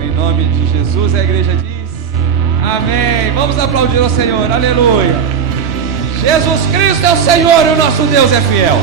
em nome de Jesus. A igreja diz amém. Vamos aplaudir ao Senhor, aleluia. Jesus Cristo é o Senhor e o nosso Deus é fiel.